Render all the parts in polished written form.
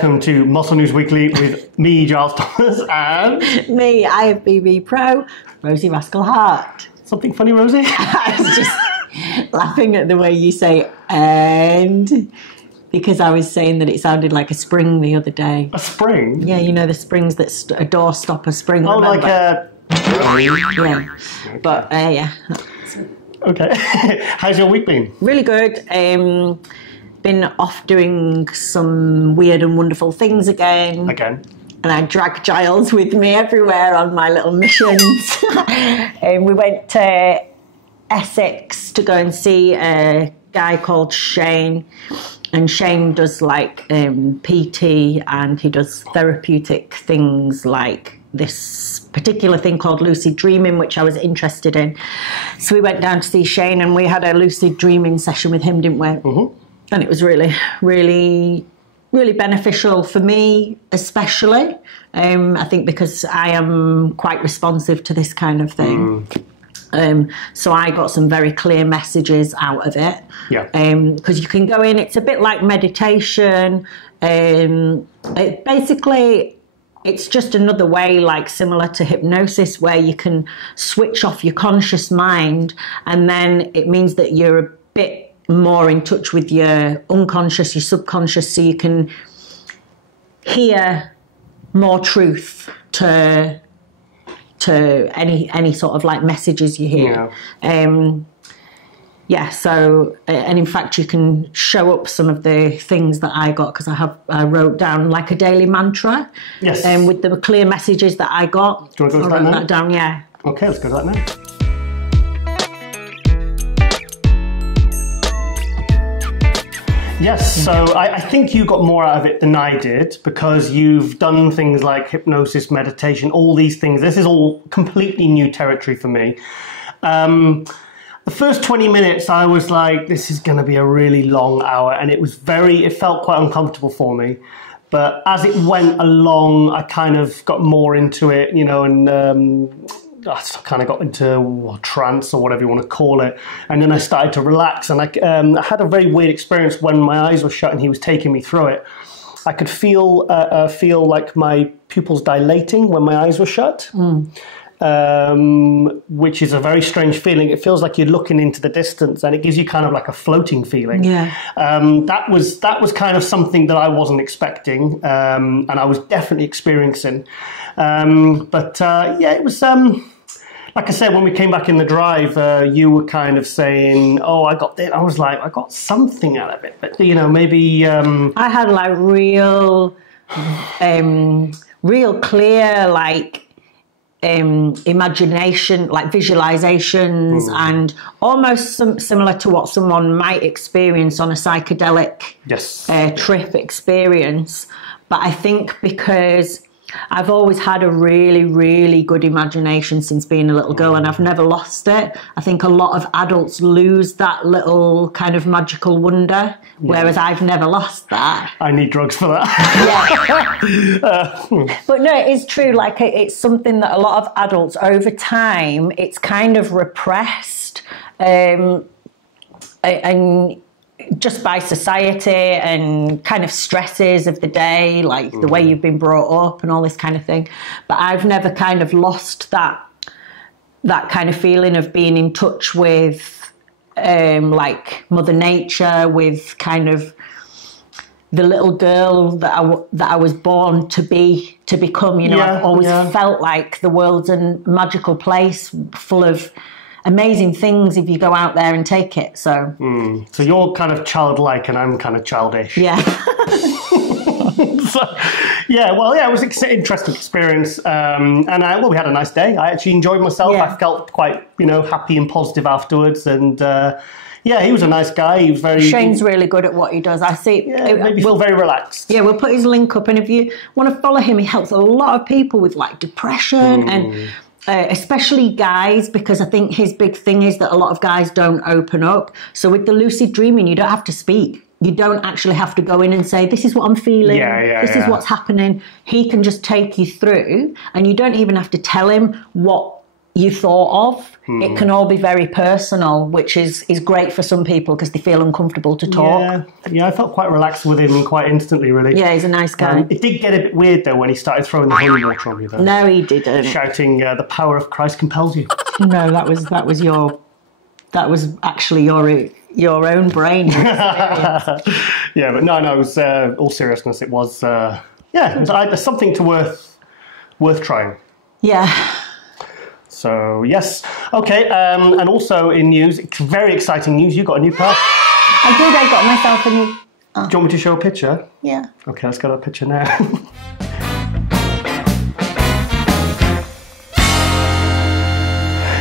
welcome to Muscle News Weekly with me, Giles Thomas, and... me, IFBB Pro, Rosie Rascal Heart. Something funny, Rosie? I was just laughing at the way you say "and" because I was saying that it sounded like a spring the other day. A spring? Yeah, you know the springs that a door stopper spring. Oh, remember? like a... Yeah, okay. But yeah. Okay. How's your week been? Really good. Been off doing some weird and wonderful things again. And I dragged Giles with me everywhere on my little missions. We went to Essex to go and see a guy called Shane. And Shane does like PT, and he does therapeutic things like this particular thing called lucid dreaming, which I was interested in. So we went down to see Shane, and we had a lucid dreaming session with him, didn't we? Mm-hmm. And it was really, really, really beneficial for me, especially. I think because I am quite responsive to this kind of thing. So I got some very clear messages out of it. Yeah. Because you can go in, it's a bit like meditation. Basically, it's just another way, like similar to hypnosis, where you can switch off your conscious mind, and then it means that you're a bit more in touch with your unconscious, your subconscious, so you can hear more truth to any sort of like messages you hear. Yeah. So and in fact you can show up some of the things that I got, because I wrote down like a daily mantra. Yes. With the clear messages that I got. Do you want to go to that now? That down, yeah. Okay, let's go to that now. Yes, so I think you got more out of it than I did, because you've done things like hypnosis, meditation, all these things. This is all completely new territory for me. The first 20 minutes, I was like, this is going to be a really long hour, and it felt quite uncomfortable for me. But as it went along, I kind of got more into it, you know, and I kind of got into trance or whatever you want to call it. And then I started to relax, and I had a very weird experience when my eyes were shut and he was taking me through it. I could feel like my pupils dilating when my eyes were shut. Which is a very strange feeling. It feels like you're looking into the distance, and it gives you kind of like a floating feeling. Yeah. That was kind of something that I wasn't expecting, and I was definitely experiencing. Yeah, it was like I said, when we came back in the drive, you were kind of saying, "Oh, I got this." I was like, "I got something out of it," but you know, maybe I had like real clear like. Imagination, like visualizations, and almost similar to what someone might experience on a psychedelic trip experience. But I think because I've always had a really, really good imagination since being a little girl, and I've never lost it. I think a lot of adults lose that little kind of magical wonder, whereas I've never lost that. I need drugs for that. But no, it is true. Like it's something that a lot of adults over time, it's kind of repressed, and just by society and kind of stresses of the day, like the way you've been brought up and all this kind of thing. But I've never kind of lost that kind of feeling of being in touch with like Mother Nature, with kind of the little girl that I was born to become. You know, I've always felt like the world's a magical place full of amazing things if you go out there and take it. So you're kind of childlike and I'm kind of childish. Yeah. It was an interesting experience. And we had a nice day. I actually enjoyed myself. I felt quite, happy and positive afterwards. And he was a nice guy. He was Shane's really good at what he does. I see. Made me feel very relaxed. Yeah, we'll put his link up. And if you want to follow him, he helps a lot of people with like depression and especially guys, because I think his big thing is that a lot of guys don't open up. So with the lucid dreaming, you don't have to speak. You don't actually have to go in and say, this is what I'm feeling, this is what's happening. He can just take you through, and you don't even have to tell him what you thought of. It can all be very personal, which is great for some people because they feel uncomfortable to talk. Yeah, I felt quite relaxed with him quite instantly, really. Yeah, he's a nice guy. It did get a bit weird, though, when he started throwing the holy water on me, though. No, he didn't. Shouting, the power of Christ compels you. No, that was actually your own brain. Yeah, but no, it was, all seriousness, it was, there's something worth trying. Yeah. So, yes. Okay, and also in news, very exciting news, you got a new car. I got myself a new... Do you want me to show a picture? Yeah. Okay, let's get a picture now.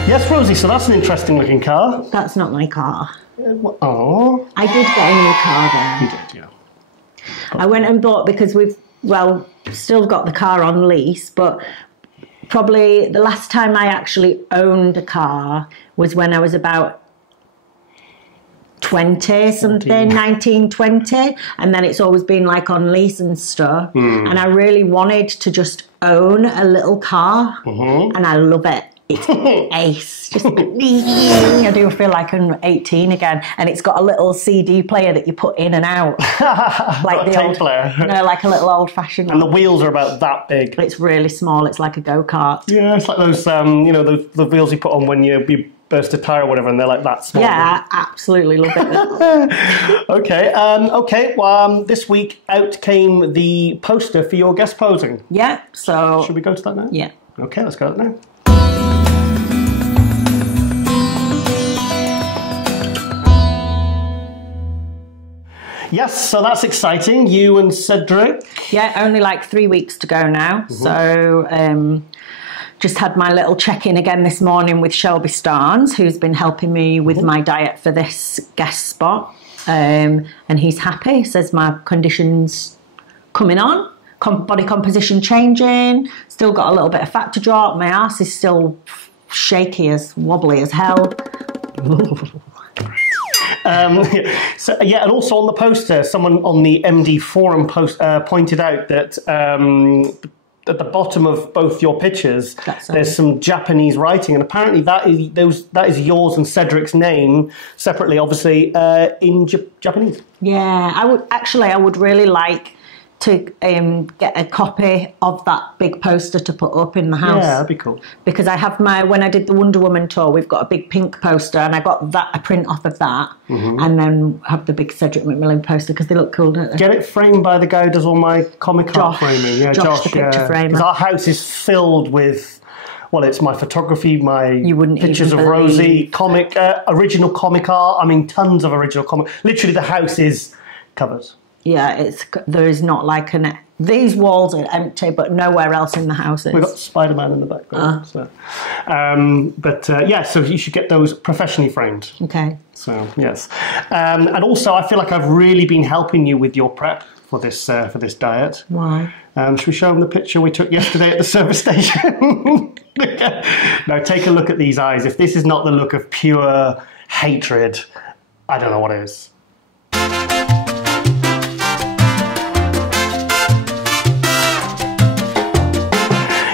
Yes, Rosie, so that's an interesting looking car. That's not my car. Oh. I did get a new car then. You did, yeah. I went and bought, because we've, still got the car on lease, but... Probably the last time I actually owned a car was when I was about 20 something, 19, 20. And then it's always been like on lease and stuff. And I really wanted to just own a little car. And I love it. It's ace. Just I do feel like I'm 18 again. And it's got a little CD player that you put in and out. Like the tape player. No, like a little old-fashioned one. And the wheels are about that big. It's really small. It's like a go-kart. Yeah, it's like those, the wheels you put on when you burst a tyre or whatever, and they're like that small. Yeah, I absolutely love it. Okay. Well, this week out came the poster for your guest posing. Yeah, so... Should we go to that now? Yeah. Okay, let's go to that now. Yes, so that's exciting. You and Cedric. Yeah, only like 3 weeks to go now. So just had my little check-in again this morning with Shelby Starnes, who's been helping me with my diet for this guest spot. And he's happy, says my condition's coming on, body composition changing, still got a little bit of fat to drop, my ass is still shaky wobbly as hell. And also on the poster, someone on the MD forum pointed out that at the bottom of both your pictures, there's some Japanese writing, and apparently that is yours and Cedric's name separately, obviously in Japanese. Yeah, I would really like to get a copy of that big poster to put up in the house. Yeah, that'd be cool. Because I have when I did the Wonder Woman tour, we've got a big pink poster, and I got a print off of that, and then have the big Cedric McMillan poster, because they look cool, don't they? Get it framed by the guy who does all my comic art framing. Yeah, Josh, the picture framer. Because our house is filled with... Well, it's my photography, my pictures of believe. Rosie, original comic art. I mean, tons of original comic. Literally, the house is covered. Yeah, there is not like these walls are empty, but nowhere else in the house is. We've got Spider-Man in the background. So you should get those professionally framed. Okay. So, yes. And also, I feel like I've really been helping you with your prep for this diet. Why? Should we show them the picture we took yesterday at the service station? Now, take a look at these eyes. If this is not the look of pure hatred, I don't know what is.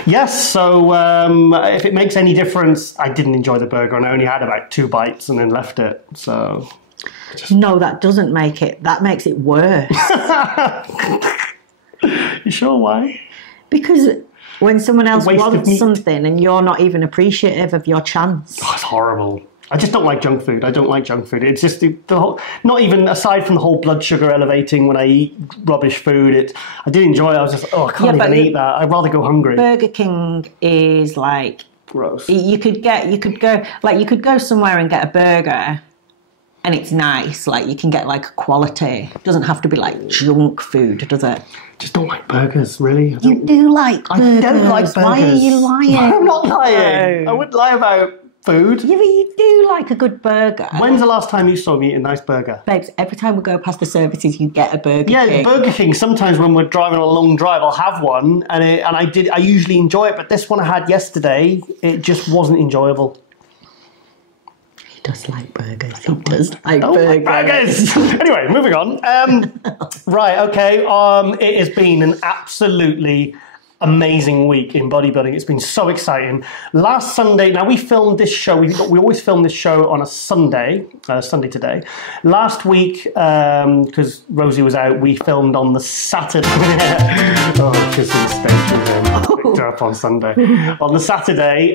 Yes, so if it makes any difference, I didn't enjoy the burger and I only had about 2 bites and then left it, so... No, that doesn't make it. That makes it worse. You sure why? Because when someone else wants something and you're not even appreciative of your chance. Oh, it's horrible. I just don't like junk food. I don't like junk food. It's just the whole, not even aside from the whole blood sugar elevating when I eat rubbish food. I did enjoy it. I was just, I can't even eat that. I'd rather go hungry. Burger King is like gross. You could go somewhere and get a burger, and it's nice. Like you can get like quality. It doesn't have to be like junk food, does it? Just don't like burgers, really. You do like burgers. I don't like burgers. Why are you lying? I'm not lying. I wouldn't lie about food. Yeah, but you do like a good burger. When's the last time you saw me eat a nice burger? Babes, every time we go past the services, you get a Burger King. Yeah, Burger King, sometimes when we're driving on a long drive, I'll have one, and I usually enjoy it, but this one I had yesterday, it just wasn't enjoyable. He does like burgers. He does like burgers. Anyway, moving on. Right, okay. It has been an absolutely amazing week in bodybuilding. It's been so exciting. Last Sunday, now we filmed this show, we always film this show on a Sunday, Sunday today. Last week, because Rosie was out, we filmed on the Saturday. Oh, because of the picked her up on Sunday. On the Saturday,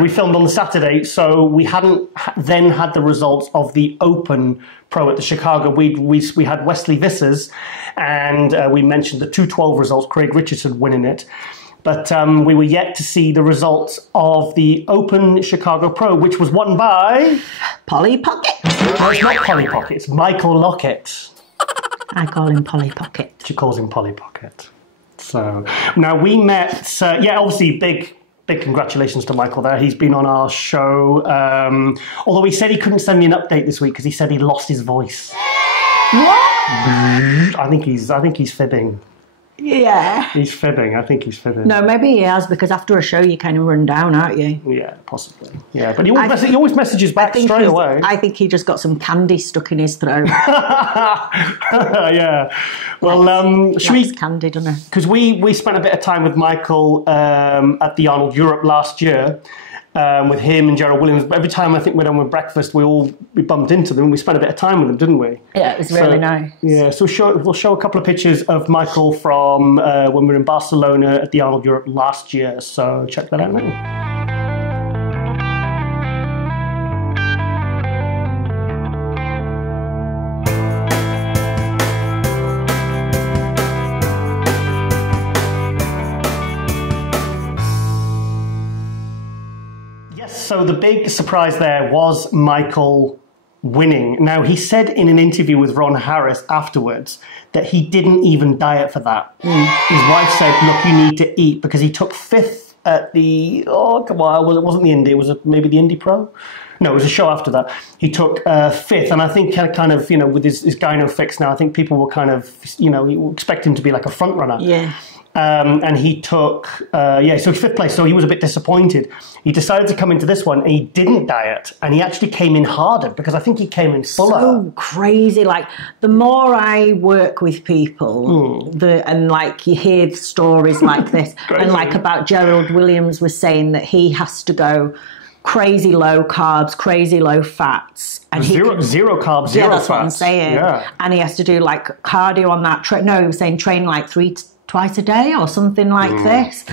we filmed on the Saturday, so we hadn't then had the results of the Open Pro at the Chicago. We had Wesley Vissers, and we mentioned the 212 results, Craig Richardson winning it. But we were yet to see the results of the Open Chicago Pro, which was won by... Polly Pocket. No, it's not Polly Pocket, it's Michael Lockett. I call him Polly Pocket. She calls him Polly Pocket. So, now we met, obviously big congratulations to Michael there. He's been on our show, although he said he couldn't send me an update this week because he said he lost his voice. What? I think he's fibbing. Yeah. He's fibbing. I think he's fibbing. No, maybe he has, because after a show you kind of run down, aren't you? Yeah, possibly. Yeah, but he always messages back straight away. I think he just got some candy stuck in his throat. Yeah. Well, should we... candy, doesn't it? Because we spent a bit of time with Michael at the Arnold Europe last year. With him and Gerald Williams. Every time I think we're done with breakfast, we bumped into them. We spent a bit of time with them, didn't we? Yeah, it was really nice. Yeah, so we'll show a couple of pictures of Michael from when we were in Barcelona at the Arnold Europe last year. So check that out now. So the big surprise there was Michael winning. Now, he said in an interview with Ron Harris afterwards that he didn't even diet for that. His wife said, look, you need to eat, because he took 5th at the, it wasn't the Indy, it was maybe the Indy Pro? No, it was a show after that. He took 5th, and I think kind of, with his gyno fix now, I think people were kind of, expect him to be like a front runner. Yeah. And he took, so 5th place, so he was a bit disappointed. He decided to come into this one, and he didn't diet, and he actually came in harder, because I think he came in fuller. So crazy. Like, the more I work with people, and like you hear stories like this, and like about Gerald Williams was saying that he has to go crazy low carbs, crazy low fats. And zero carbs, zero that's fats. What I'm saying. Yeah. And he has to do like cardio on that. He was saying train like twice a day or something like this.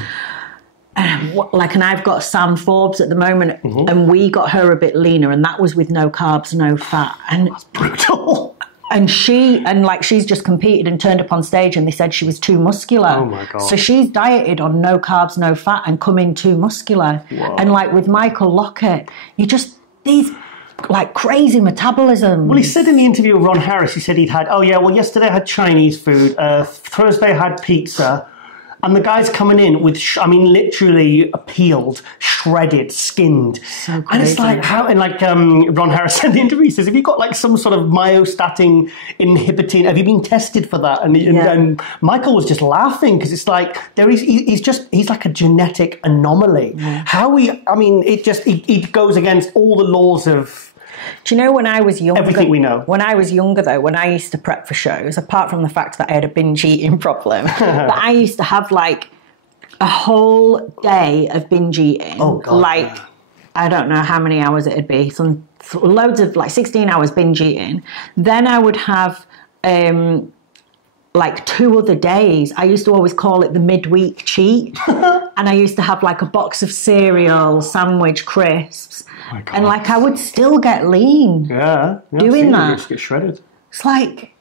And I've got Sam Forbes at the moment, and we got her a bit leaner, and that was with no carbs, no fat. And that's brutal. And she's just competed and turned up on stage, and they said she was too muscular. Oh my God. So she's dieted on no carbs, no fat, and come in too muscular. Whoa. And like with Michael Lockett, these like crazy metabolism. Well, he said in the interview with Ron Harris, he said he'd had, yesterday I had Chinese food, Thursday I had pizza, and the guy's coming in with, literally peeled, shredded, skinned. So crazy. And it's like, how, and like Ron Harris said in the interview, he says, have you got like some sort of myostatin inhibiting, have you been tested for that? And Michael was just laughing, because it's like, he's like a genetic anomaly. How it goes against all the laws of... Do you know when I was younger? Everything we know. When I was younger, though, when I used to prep for shows, apart from the fact that I had a binge eating problem, but I used to have like a whole day of binge eating. Oh, God. I don't know how many hours it'd be. Loads of 16 hours binge eating. Then I would have 2 other days. I used to always call it the midweek cheat. And I used to have like a box of cereal, sandwich, crisps. And I would still get lean. Doing that. Just get shredded. It's like,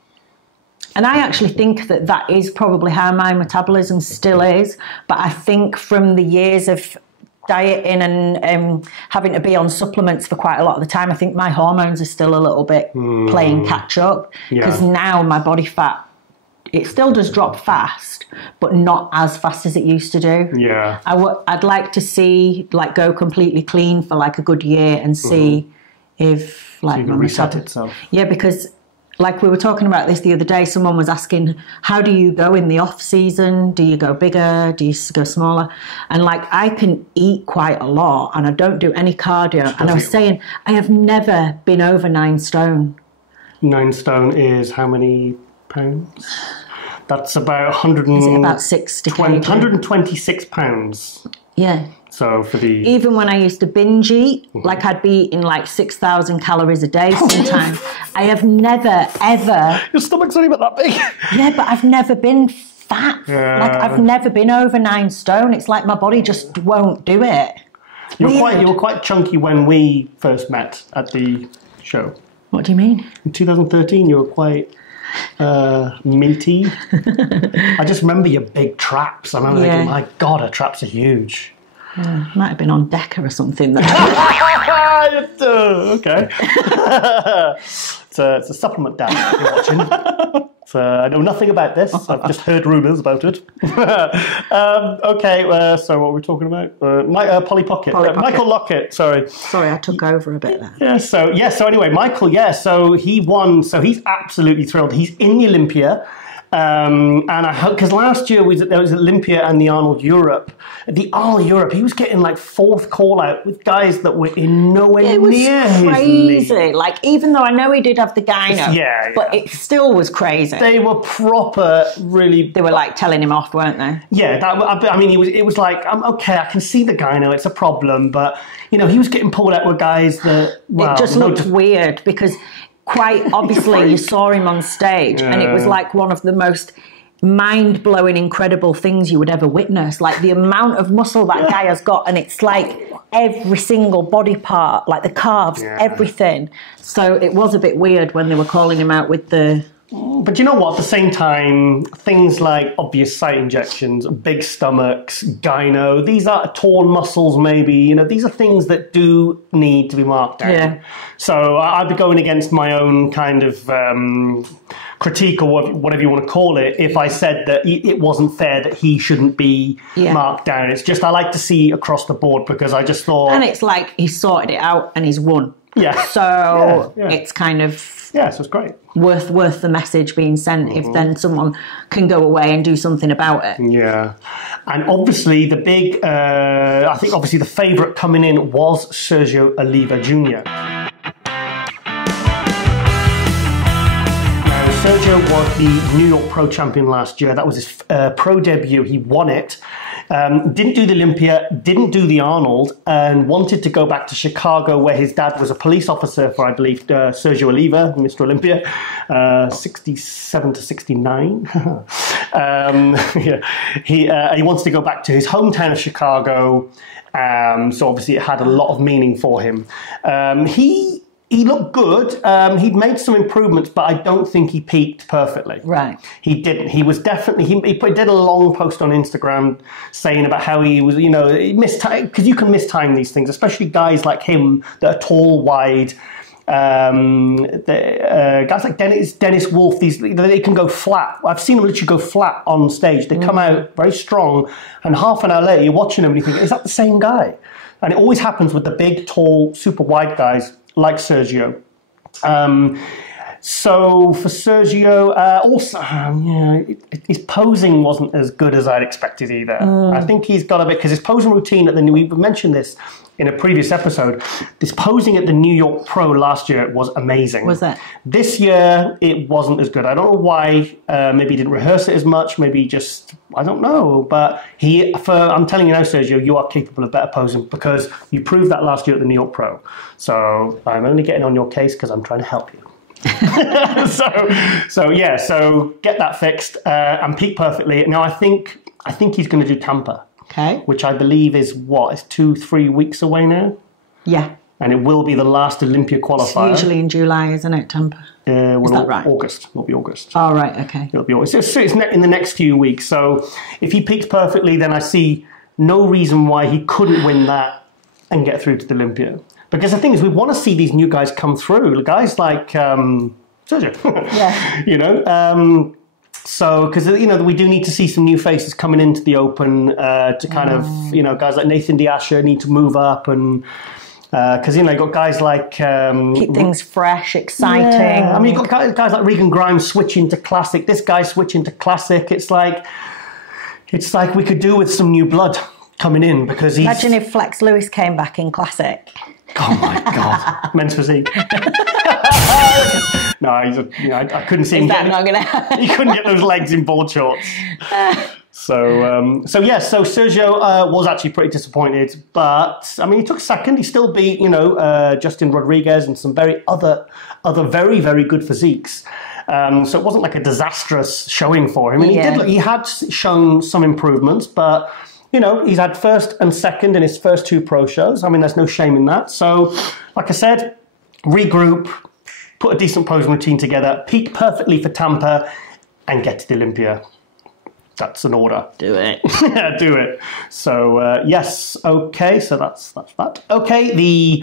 and I actually think that is probably how my metabolism still is. But I think from the years of dieting and having to be on supplements for quite a lot of the time, I think my hormones are still a little bit playing catch up. Because now my body fat, it still does drop fast, but not as fast as it used to do. Yeah. I'd like to see, go completely clean for a good year and see if, so you can reset itself. Yeah, because, we were talking about this the other day, someone was asking, how do you go in the off season? Do you go bigger? Do you go smaller? And, I can eat quite a lot, and I don't do any cardio. And I was saying, I have never been over 9 stone. 9 stone is how many pounds? That's about about 60 kg? 126 pounds. Yeah. So for the... Even when I used to binge eat, like I'd be eating like 6,000 calories a day sometimes. I have never, ever... Your stomach's only about that big. Yeah, but I've never been fat. Like I've never been over 9 stone. It's like my body just won't do it. You were quite chunky when we first met at the show. What do you mean? In 2013, you were quite meaty. I just remember your big traps. I remember thinking, my God, her traps are huge. Might have been on Decker or something. Okay. It's a supplement, Dan, if you're watching. I know nothing about this. I've just heard rumours about it. Okay, so what were we talking about? Polly Pocket. Michael Lockett, sorry. Sorry, I took over a bit there. Yeah, so anyway, Michael, so he won. So he's absolutely thrilled. He's in the Olympia. And I hope, because last year there was Olympia and the Arnold Europe. The Arnold Europe, he was getting like 4th call out with guys that were in nowhere near his league. Crazy. Like, even though I know he did have the gyno, but it still was crazy. They were proper, really. They were like telling him off, weren't they? Yeah, I mean, it was like, okay, I can see the gyno, it's a problem, but he was getting pulled out with guys that. Well, it just looked weird because. Quite obviously, you saw him on stage, and it was like one of the most mind-blowing, incredible things you would ever witness. Like the amount of muscle that guy has got, and it's like every single body part, like the calves, everything. So it was a bit weird when they were calling him out with the... But you know what? At the same time, things like obvious site injections, big stomachs, gyno, these are torn muscles maybe, these are things that do need to be marked down. Yeah. So I'd be going against my own kind of critique or whatever you want to call it if I said that it wasn't fair that he shouldn't be marked down. It's just I like to see across the board because I just thought... And it's like he's sorted it out and he's won. Yeah. So it's kind of... Yeah, so it's great. Worth the message being sent if then someone can go away and do something about it. Yeah. And obviously the big, I think obviously the favourite coming in was Sergio Oliva Jr. Now, Sergio was the New York Pro Champion last year. That was his pro debut. He won it. Didn't do the Olympia, didn't do the Arnold, and wanted to go back to Chicago where his dad was a police officer for, I believe, Sergio Oliva, Mr. Olympia, 67 to 69. He wanted to go back to his hometown of Chicago, so obviously it had a lot of meaning for him. He looked good. He'd made some improvements, but I don't think he peaked perfectly. Right. He didn't. He was definitely... He did a long post on Instagram saying about how he was, he mistime, because you can mistime these things, especially guys like him that are tall, wide. Guys like Dennis Wolf, they can go flat. I've seen them literally go flat on stage. They come out very strong, and half an hour later, you're watching them and you think, is that the same guy? And it always happens with the big, tall, super wide guys like Sergio. So for Sergio, also, his posing wasn't as good as I'd expected either. I think he's got a bit, because his posing routine we mentioned this in a previous episode, this posing at the New York Pro last year was amazing. Was that? This year, it wasn't as good. I don't know why. Maybe he didn't rehearse it as much. Maybe just, I don't know. But I'm telling you now, Sergio, you are capable of better posing because you proved that last year at the New York Pro. So I'm only getting on your case because I'm trying to help you. so get that fixed and peak perfectly. Now, I think he's going to do Tampa. Okay. Which I believe is, it's 2-3 weeks away now? Yeah. And it will be the last Olympia qualifier. It's usually in July, isn't it, Tampa? Is that right? August. It'll be August. Oh, right, okay. It'll be August. It's in the next few weeks. So if he peaks perfectly, then I see no reason why he couldn't win that and get through to the Olympia. Because the thing is, we want to see these new guys come through. Guys like Sergio. Yeah. So, because, we do need to see some new faces coming into the Open to kind of, guys like Nathan Diasha need to move up and, because, you've got guys like... keep things fresh, exciting. Yeah. I mean, you've got guys like Regan Grimes switching to Classic, this guy switching to Classic. It's like we could do with some new blood coming in because he's... Imagine if Flex Lewis came back in Classic. Oh, my God. Men's physique. No, I couldn't see him. Is that not going to happen? He couldn't get those legs in board shorts. So Sergio was actually pretty disappointed, but I mean, he took second. He still beat, Justin Rodriguez and some other very, very good physiques. So it wasn't like a disastrous showing for him. And he had shown some improvements, but he's had first and second in his first 2 pro shows. I mean, there's no shame in that. So, like I said, regroup, put a decent posing routine together, peak perfectly for Tampa, and get to the Olympia. That's an order. Do it. Yeah, do it. So, yes, okay, so that's that. Okay,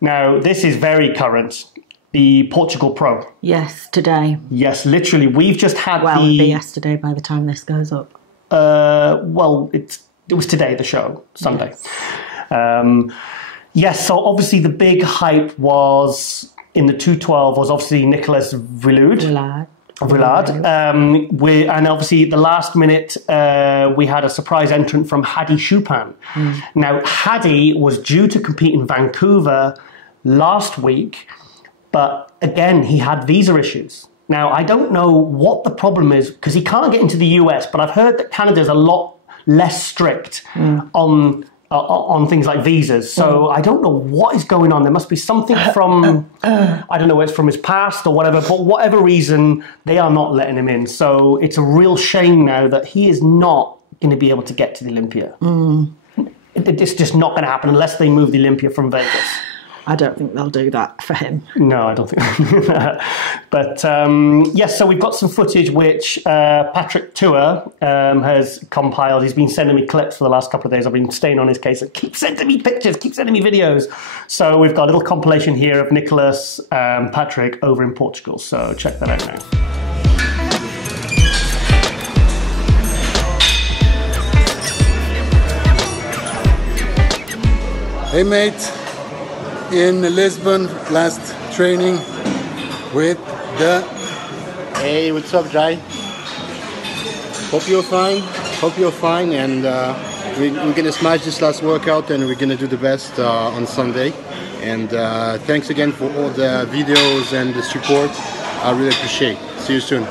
now this is very current. The Portugal Pro. Yes, today. Yes, literally. We've just had it'll be yesterday by the time this goes up. It was today, the show, Sunday. Yes, so obviously the big hype was in the 212 was obviously Nicolas Villard. And obviously the last minute we had a surprise entrant from Hadi Chupin. Now Hadi was due to compete in Vancouver last week, but again he had visa issues. Now I don't know what the problem is because he can't get into the US, but I've heard that Canada's a lot less strict on things like visas. So I don't know what is going on. There must be something from, I don't know, it's from his past or whatever, but whatever reason, they are not letting him in. So it's a real shame now that he is not going to be able to get to the Olympia. It's just not going to happen unless they move the Olympia from Vegas. I don't think they'll do that for him. No, I don't think they'll do that. But yes, so we've got some footage which Patrick Tour has compiled. He's been sending me clips for the last couple of days. I've been staying on his case and keep sending me pictures, keep sending me videos. So we've got a little compilation here of Nicholas Patrick over in Portugal. So check that out now. Hey mate, in Lisbon, last training with the... Hey, what's up, Jai? Hope you're fine, and we're gonna smash this last workout and we're gonna do the best on Sunday. And thanks again for all the videos and the support. I really appreciate it. See you soon.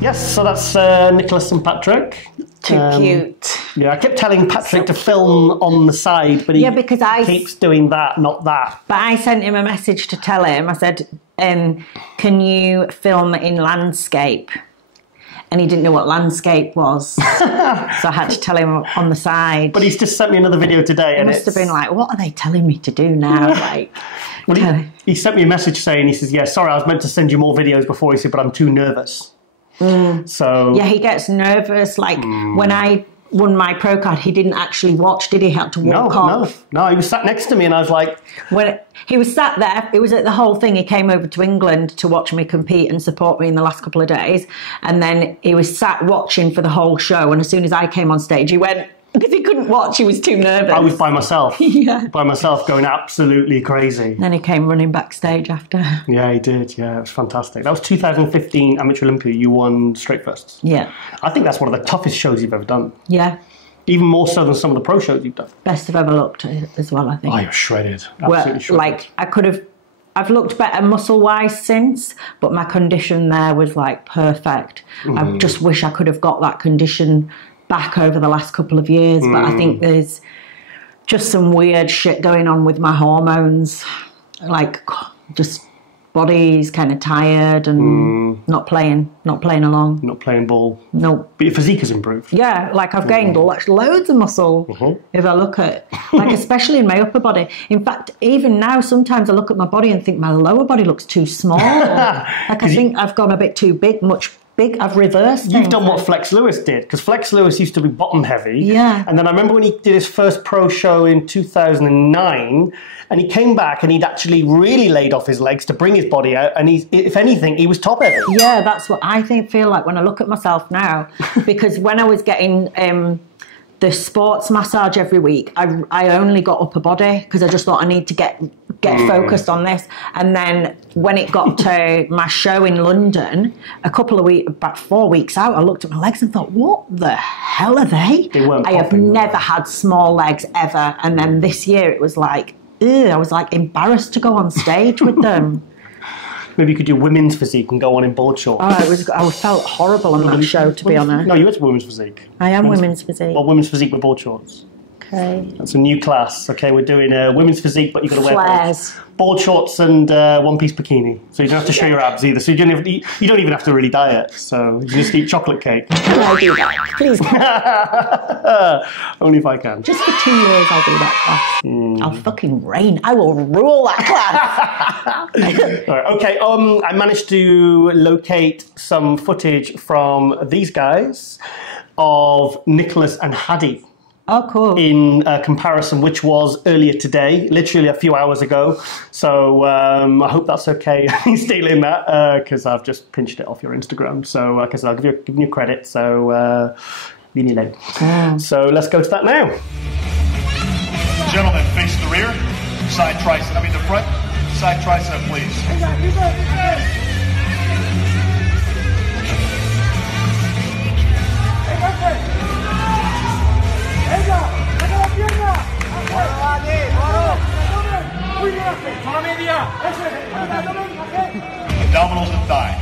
Yes, so that's Nicholas and Patrick. Too cute. Yeah, I kept telling Patrick to film on the side, but he keeps doing that, not that. But I sent him a message to tell him, I said, can you film in landscape? And he didn't know what landscape was. So I had to tell him on the side. But he's just sent me another video today. He must have been like, what are they telling me to do now? Like, well, he sent me a message saying, he says, yeah, sorry, I was meant to send you more videos before. He said, but I'm too nervous. So yeah, he gets nervous. Like when I won my pro card, he didn't actually watch, did he? He had to walk off. No, he was sat next to me and I was like... When he was sat there, it was at the whole thing. He came over to England to watch me compete and support me in the last couple of days. And then he was sat watching for the whole show. And as soon as I came on stage, he went... Because he couldn't watch, he was too nervous. I was by myself. Yeah. By myself, going absolutely crazy. Then he came running backstage after. Yeah, he did. Yeah, it was fantastic. That was 2015 Amateur Olympia. You won straight firsts. Yeah. I think that's one of the toughest shows you've ever done. Yeah. Even more so than some of the pro shows you've done. Best I've ever looked as well, I think. Oh, you're shredded. Absolutely shredded. Like, I could have I've looked better muscle-wise since, but my condition there was like perfect. I just wish I could have got that condition back over the last couple of years, but I think there's just some weird shit going on with my hormones, like just body's kind of tired and not playing along. Not playing ball. No. But your physique has improved. Yeah, like I've gained loads of muscle if I look at, like especially in my upper body. In fact, even now, sometimes I look at my body and think my lower body looks too small. Like I think I've gone a bit too big, I've reversed You've done what Flex Lewis did, because Flex Lewis used to be bottom heavy. Yeah. And then I remember when he did his first pro show in 2009, and he came back and he'd actually really laid off his legs to bring his body out, and if anything, he was top heavy. Yeah, that's what I feel like when I look at myself now, because when I was getting the sports massage every week, I only got upper body because I just thought I need to get focused on this. And then when it got to my show in London, about 4 weeks out, I looked at my legs and thought, what the hell are they? They weren't I have never had small legs ever. And then this year it was like, ew, I was like embarrassed to go on stage with them. Maybe you could do women's physique and go on in board shorts. Oh, I felt horrible on that show, to be honest. No, you went to women's physique. I am women's physique. Well, women's physique with board shorts. Okay. That's a new class. Okay, we're doing women's physique, but you've got to wear flares, board shorts and one-piece bikini. So you don't have to show your abs either. So you don't even have to really diet. So you just eat chocolate cake. Can I do that? Please. Only if I can. Just for 2 years I'll do that class. I'll fucking reign. I will rule that class. Right, okay, I managed to locate some footage from these guys of Nicholas and Haddy. Oh, cool. In comparison, which was earlier today, literally a few hours ago. So I hope that's okay. Stealing that, because I've just pinched it off your Instagram. So like I said, I'll give you credit. So leave me alone. So let's go to that now. Gentlemen, face the rear, side tricep. The front, side tricep, please. Abdominals and thigh.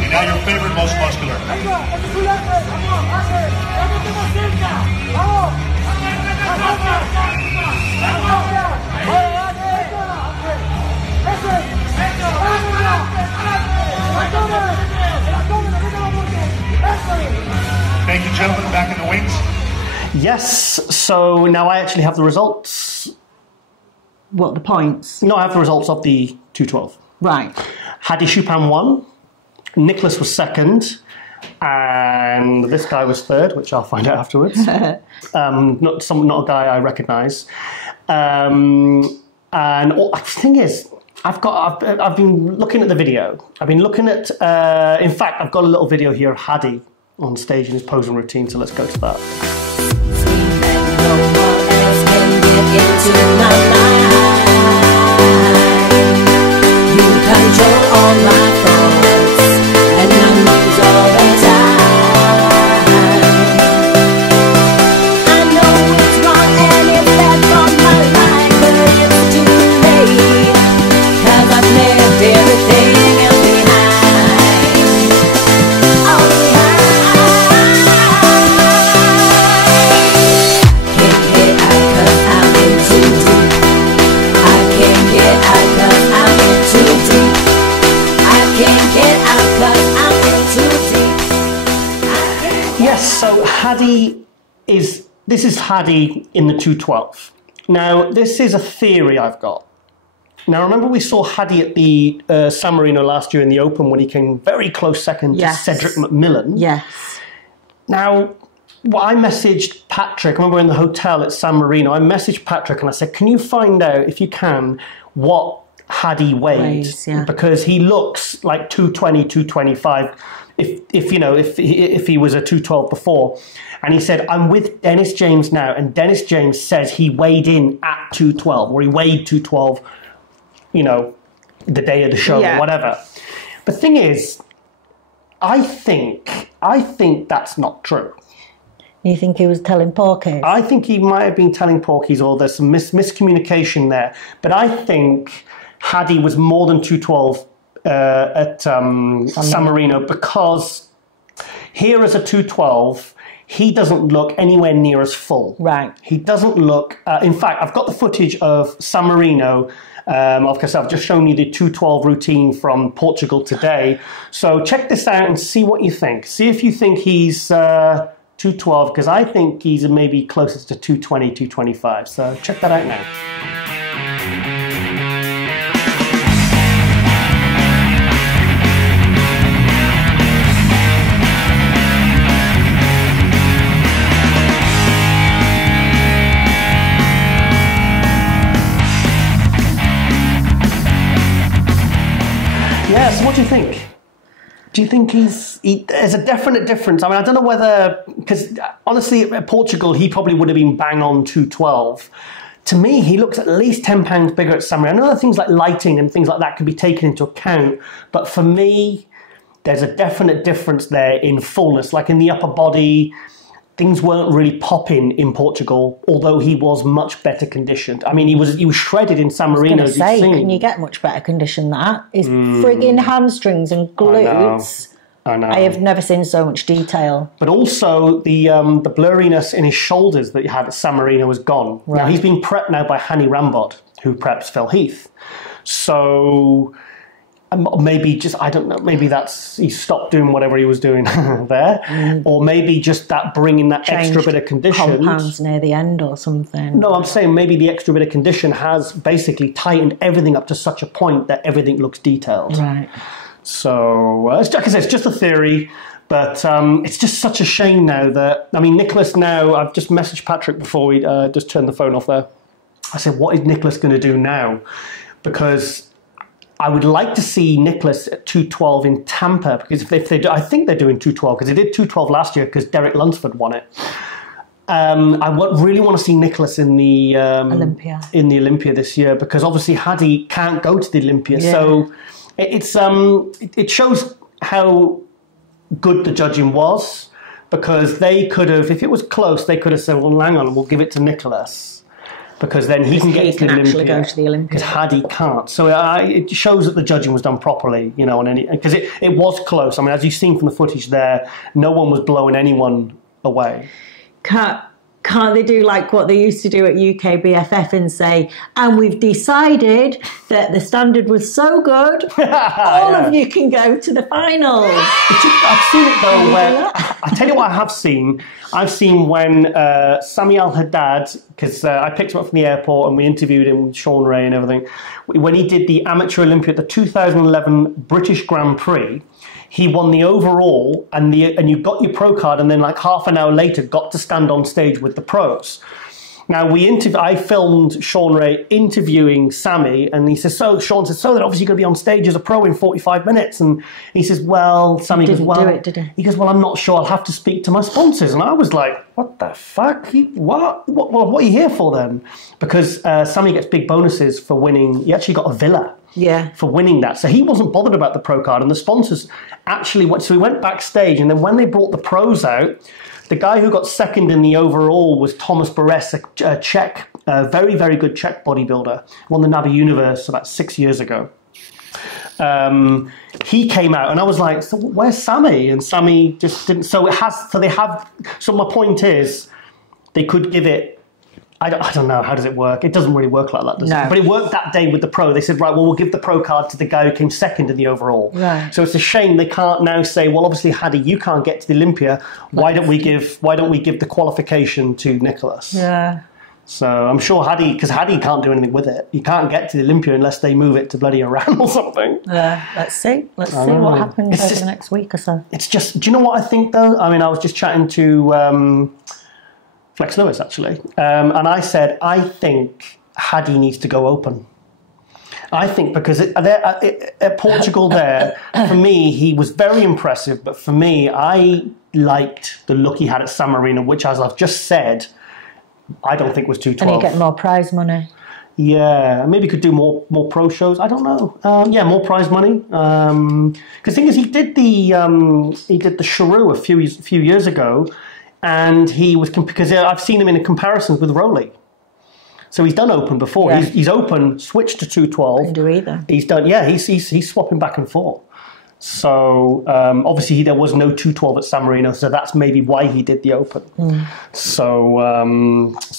And now your favorite, most muscular. Thank you, gentlemen. Back in the wings. Yes, so now I actually have the results. What, the points? No, I have the results of the 212. Right. Hadi Chupin won, Nicholas was second, and this guy was third, which I'll find out afterwards. Not a guy I recognise. And the thing is, I've been looking at the video. I've been looking at, in fact, I've got a little video here of Hadi on stage in his posing routine, so let's go to that. You control all my thoughts and my moods all the time. I know it's wrong and it's bad for my life, but it's too late, 'cause I've left everything else behind. Oh, can't get out 'cause I'm in too deep. I can't get out 'cause I'm in too deep. I can't get out 'cause I'm in too deep. Yes, so this is Hadi in the 212. Now, this is a theory I've got. Now, remember we saw Hadi at the San Marino last year in the Open when he came very close second to Cedric McMillan. Yes. Now, I messaged Patrick, I remember in the hotel at San Marino, I messaged Patrick and I said, can you find out, if you can, what Hadi weighed? Because he looks like 220, 225, if he was a 212 before. And he said, I'm with Dennis James now, and Dennis James says he weighed in at 212, or he weighed 212, the day of the show or whatever. The thing is, I think that's not true. You think he was telling porkies? I think he might have been telling porkies, or there's some miscommunication there. But I think Hadi was more than 212 at San Marino, because here as a 212, he doesn't look anywhere near as full. Right. He doesn't look... in fact, I've got the footage of San Marino. Of course, I've just shown you the 212 routine from Portugal today. So check this out and see what you think. See if you think he's 212, because I think he's maybe closest to 220, 225. So check that out now. Yes, what do you think? Do you think there's a definite difference? I mean, I don't know whether, because honestly, at Portugal, he probably would have been bang on 212. To me, he looks at least 10 pounds bigger at San Marino. I know things like lighting and things like that could be taken into account, but for me, there's a definite difference there in fullness, like in the upper body. Things weren't really popping in Portugal, although he was much better conditioned. I mean, he was shredded in San Marino. I was going to say, can you get much better conditioned than that? His frigging hamstrings and glutes. I know. I have never seen so much detail. But also the blurriness in his shoulders that he had at San Marino was gone. Right. Now he's been prepped now by Hani Rambod, who preps Phil Heath. So maybe just, I don't know, maybe that's, he stopped doing whatever he was doing there. Or maybe just that bringing that extra bit of condition. Compounds near the end or something. No, I'm saying maybe the extra bit of condition has basically tightened everything up to such a point that everything looks detailed. Right. So, like I said, it's just a theory. But it's just such a shame now that, I mean, Nicholas now, I've just messaged Patrick before we just turned the phone off there. I said, what is Nicholas going to do now? Because I would like to see Nicholas at 212 in Tampa, because if they do, I think they're doing 212, because they did 212 last year because Derek Lunsford won it. Really want to see Nicholas in the Olympia this year, because obviously Hadi can't go to the Olympia. Yeah. So it shows how good the judging was, because they could have, if it was close, they could have said, well, hang on, we'll give it to Nicholas, because then he can get to the Olympia. Because Hadi can't. So it shows that the judging was done properly, you know, because it was close. I mean, as you've seen from the footage there, no one was blowing anyone away. Can't they do like what they used to do at UKBFF and say, and we've decided that the standard was so good, all of you can go to the finals. I've seen it though where, I tell you what I have seen. I've seen when Sami Al-Haddad, because I picked him up from the airport and we interviewed him with Sean Ray and everything, when he did the Amateur Olympia at the 2011 British Grand Prix, he won the overall, and you got your pro card, and then like half an hour later got to stand on stage with the pros. Now I filmed Sean Ray interviewing Sami, and he says, Sean says, so they're obviously going to be on stage as a pro in 45 minutes. And he says, well, Sami goes, well, do it, did he? He goes, well, I'm not sure. I'll have to speak to my sponsors. And I was like, what the fuck? What are you here for then? Because Sami gets big bonuses for winning. He actually got a villa. Yeah. For winning that. So he wasn't bothered about the pro card, and the sponsors actually went. So he went backstage, and then when they brought the pros out, the guy who got second in the overall was Thomas Beres, a Czech, a very, very good Czech bodybuilder, won the Nabi Universe about 6 years ago. He came out, and I was like, so where's Sami? And Sami just didn't. So my point is, they could give it. I don't know, how does it work? It doesn't really work like that, does it? But it worked that day with the pro. They said, right, well, we'll give the pro card to the guy who came second in the overall. Right. So it's a shame they can't now say, well, obviously, Hadi, you can't get to the Olympia. Why don't we give the qualification to Nicholas? Yeah. So I'm sure because Hadi can't do anything with it. You can't get to the Olympia unless they move it to bloody Iran or something. Yeah, let's see. Let's see what happens over the next week or so. It's just, do you know what I think, though? I mean, I was just chatting to Flex Lewis, actually. And I said, I think Hadi needs to go open. I think because at Portugal there, for me, he was very impressive. But for me, I liked the look he had at San Marino, which, as I've just said, I don't think was 212. And you get more prize money. Yeah, maybe could do more pro shows. I don't know. Yeah, more prize money. Because the thing is, he did the Shrew a few years ago, and he was because I've seen him in comparisons with Rowley. So he's done open before. Yeah. He's open, switched to 212. Couldn't do either. He's done. Yeah, he's swapping back and forth. So obviously there was no 212 at San Marino, so that's maybe why he did the open. So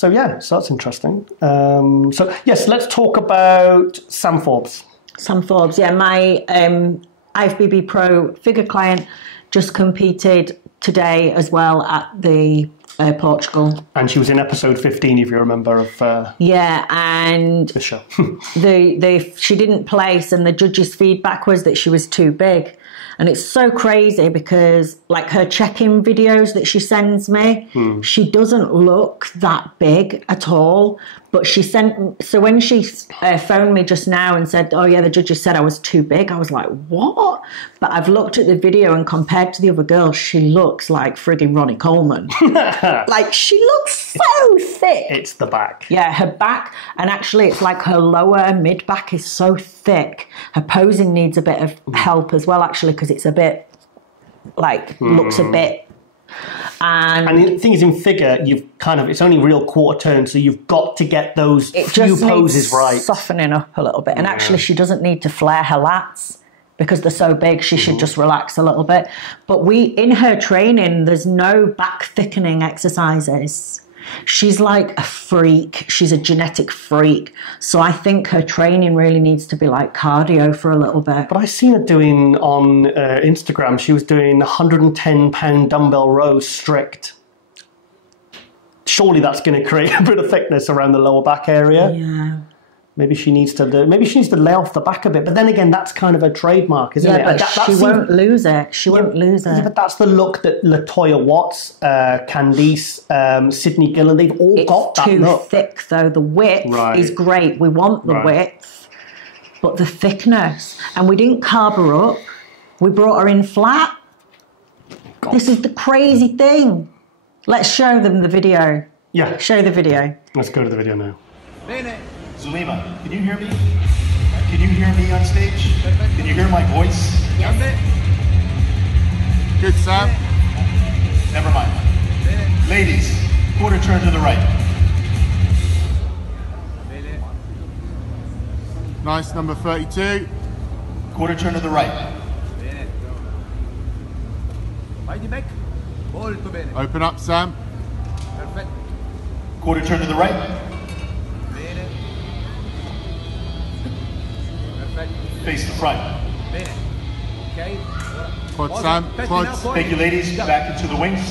yeah, so that's interesting. So yes, let's talk about Sam Forbes. Sam Forbes, yeah, my IFBB Pro figure client just competed today as well at the Portugal. And she was in episode 15, if you remember, of yeah, and the show. she didn't place, and the judges' feedback was that she was too big. And it's so crazy because, like, her check-in videos that she sends me, she doesn't look that big at all. But she sent... So when she phoned me just now and said, oh, yeah, the judges said I was too big, I was like, what? But I've looked at the video, and compared to the other girls, she looks like frigging Ronnie Coleman. Like, she looks so thick. It's the back. Yeah, her back, and actually it's like her lower mid-back is so thick. Her posing needs a bit of help as well, actually, because it's a bit, like, looks a bit... And the thing is, in figure, it's only real quarter turn, so you've got to get those few poses right. Softening up a little bit. And actually, she doesn't need to flare her lats because they're so big. She should just relax a little bit. But in her training, there's no back thickening exercises. She's like a freak. She's a genetic freak. So I think her training really needs to be like cardio for a little bit. But I seen her doing on Instagram, she was doing 110-pound dumbbell rows strict. Surely that's going to create a bit of thickness around the lower back area. Yeah. Maybe she needs to lay off the back a bit. But then again, that's kind of a trademark, isn't it? Yeah, but she won't lose it. She won't lose it. Yeah, but that's the look that LaToya Watts, Candice, Sydney Gillen, they've all got that look. It's too thick, though. The width is great. We want the width. But the thickness. And we didn't carb her up. We brought her in flat. God. This is the crazy thing. Let's show them the video. Yeah. Show the video. Let's go to the video now. Zulema, can you hear me? Can you hear me on stage? Can you hear my voice? Yes. Good, Sam. Never mind. Ladies, quarter turn to the right. Nice, number 32. Quarter turn to the right. Open up, Sam. Quarter turn to the right. Face the front. Quad, Sam. Quads. Thank you, ladies. Back into the wings.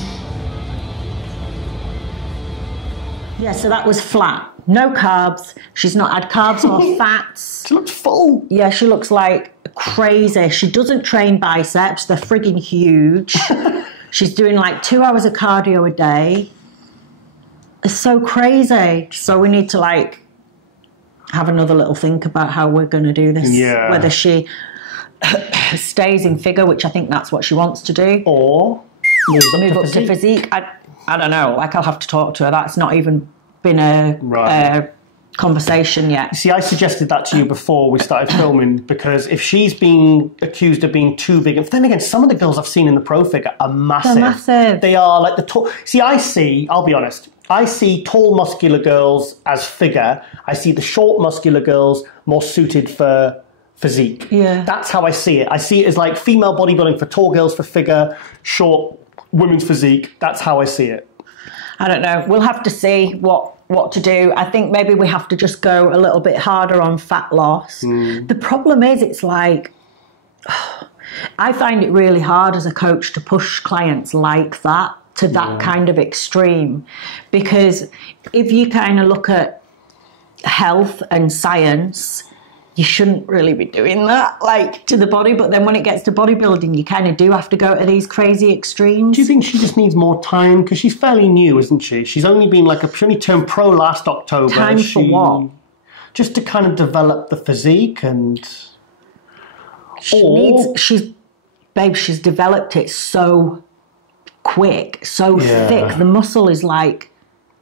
Yeah, so that was flat. No carbs. She's not had carbs or fats. She looks full. Yeah, she looks like crazy. She doesn't train biceps. They're frigging huge. She's doing like 2 hours of cardio a day. It's so crazy. So we need to like have another little think about how we're going to do this. Yeah. Whether she stays in figure, which I think that's what she wants to do. Or move up to physique. I don't know. Like, I'll have to talk to her. That's not even been a conversation yet. See, I suggested that to you before we started filming, because if she's being accused of being too big, and then again, some of the girls I've seen in the pro figure are massive. They're massive. They are like the tall. See, I'll be honest, I see tall, muscular girls as figure. I see the short, muscular girls more suited for physique. Yeah. That's how I see it. I see it as like female bodybuilding for tall girls for figure, short women's physique. That's how I see it. I don't know. We'll have to see what to do. I think maybe we have to just go a little bit harder on fat loss. The problem is, it's like, I find it really hard as a coach to push clients like that to that kind of extreme, because if you kind of look at health and science, you shouldn't really be doing that, like, to the body. But then when it gets to bodybuilding, you kind of do have to go to these crazy extremes. Do you think she just needs more time? Because she's fairly new, isn't she? She's only been she only turned pro last October. Time for what? Just to kind of develop the physique and... She's developed it so quick, so thick. The muscle is like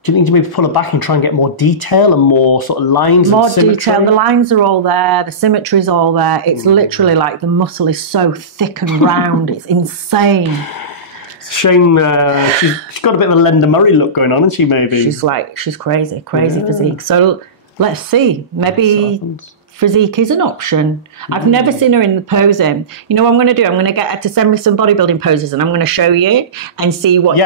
Do you think you maybe pull it back and try and get more detail and more sort of lines more and symmetry? detail? The lines are all there. The symmetry's all there. It's literally like the muscle is so thick and round. It's insane. It's a shame she's got a bit of a Linda Murray look going on, hasn't she, maybe? She's crazy physique. So let's see. Maybe physique is an option. I've never seen her in the posing. You know what I'm going to do? I'm going to get her to send me some bodybuilding poses, and I'm going to show you and see what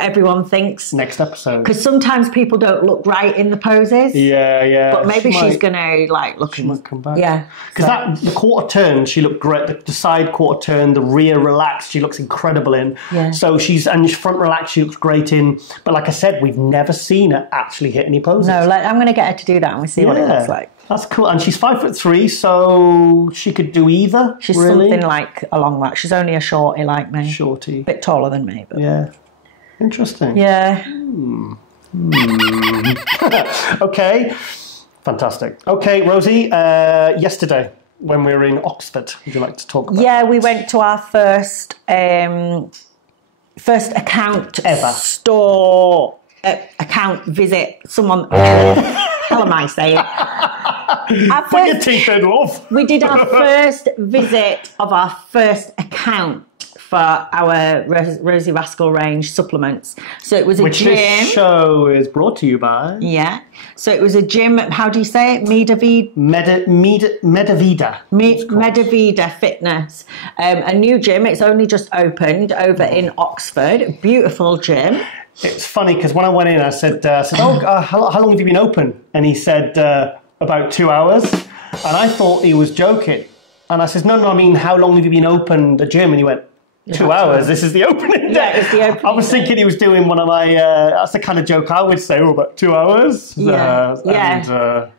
everyone thinks. Next episode. Because sometimes people don't look right in the poses. Yeah. But maybe she's going to like look. She might come back. Yeah. Because the quarter turn, she looked great. The side quarter turn, the rear relaxed, she looks incredible in. Yeah. So and front relaxed, she looks great in. But like I said, we've never seen her actually hit any poses. No, I'm going to get her to do that and we'll see what it looks like. That's cool. And she's 5'3", so she could do either. She's something like along that. She's only a shorty like me. Shorty. A bit taller than me. But yeah. Interesting. Yeah. Okay. Fantastic. Okay, Rosie, yesterday when we were in Oxford, would you like to talk about that? We went to our first account ever store account visit. Someone... How am I saying? Put your teeth in, love. We did our first visit of our first account for our Rosie Rascal range supplements. So it was a gym. Which this show is brought to you by. Yeah. So it was a gym. How do you say it? Medavida. Medavida Fitness. A new gym. It's only just opened over in Oxford. Beautiful gym. It's funny because when I went in, I said, how long have you been open? And he said, about 2 hours. And I thought he was joking. And I said, no, I mean, how long have you been open, the gym? And he went, 2 hours. This is the opening day. Yeah, it's the opening I was thinking he was doing one of my, that's the kind of joke I would say, about 2 hours. Yeah.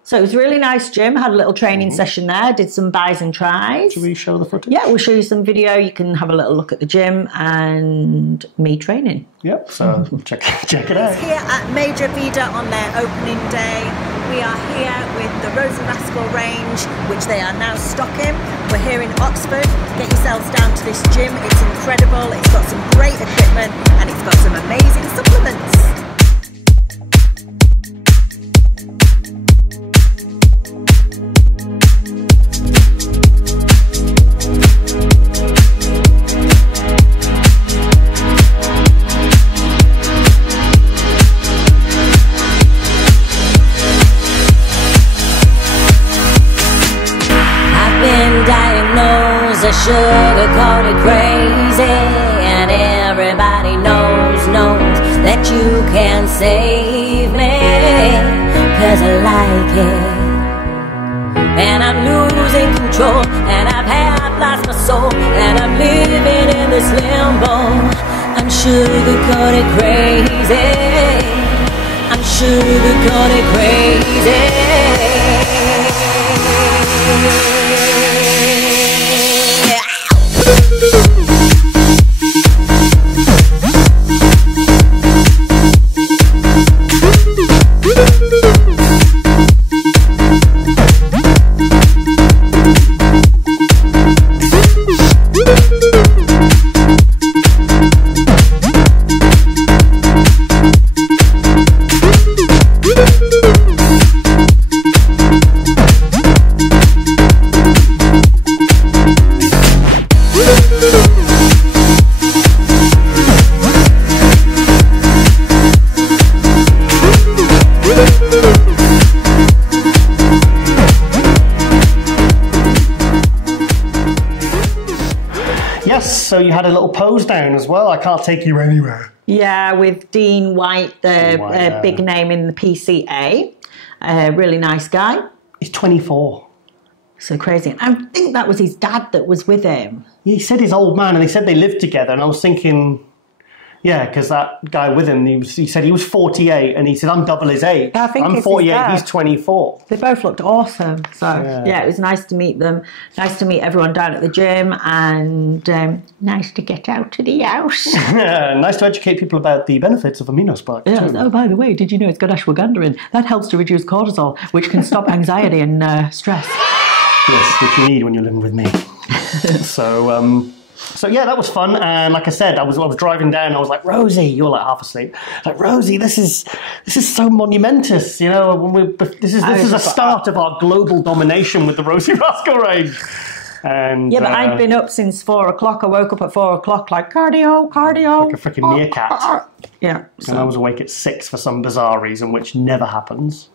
So it was a really nice gym. Had a little training session there. Did some buys and tries. Should we show the footage? Yeah, we'll show you some video. You can have a little look at the gym and me training. Yep, so check it out. Here at Major Vida on their opening day. We are here with the Rosie Rascal range, which they are now stocking. We're here in Oxford. Get yourselves down to this gym. It's incredible. It's got some great equipment and it's got some amazing supplements. Sugar-coated crazy, and everybody knows that you can save me, 'cause I like it, and I'm losing control, and I've half lost my soul, and I'm living in this limbo. I'm sugar-coated crazy, I'm sugar-coated crazy. So you had a little pose down as well. I can't take you anywhere. Yeah, with Dean White, the big name in the PCA. Really nice guy. He's 24. So crazy. I think that was his dad that was with him. Yeah, he said his old man, and they said they lived together. And I was thinking, yeah, because that guy with him, he said he was 48, and he said, I'm double his age. I think I'm 48, he's 24. They both looked awesome. So, yeah, it was nice to meet them. Nice to meet everyone down at the gym, and nice to get out to the house. Nice to educate people about the benefits of amino spike. Yeah. Oh, by the way, did you know it's got ashwagandha in? That helps to reduce cortisol, which can stop anxiety and stress. Yes, which you need when you're living with me. So, So yeah, that was fun, and like I said, I was driving down. I was like, Rosie, you were like half asleep. Like, Rosie, this is so monumentous. You know, this is the start of our global domination with the Rosie Rascal range. And yeah, but I'd been up since 4 o'clock. I woke up at 4 o'clock, like cardio, like a freaking meerkat. Yeah, and I was awake at 6 for some bizarre reason, which never happens.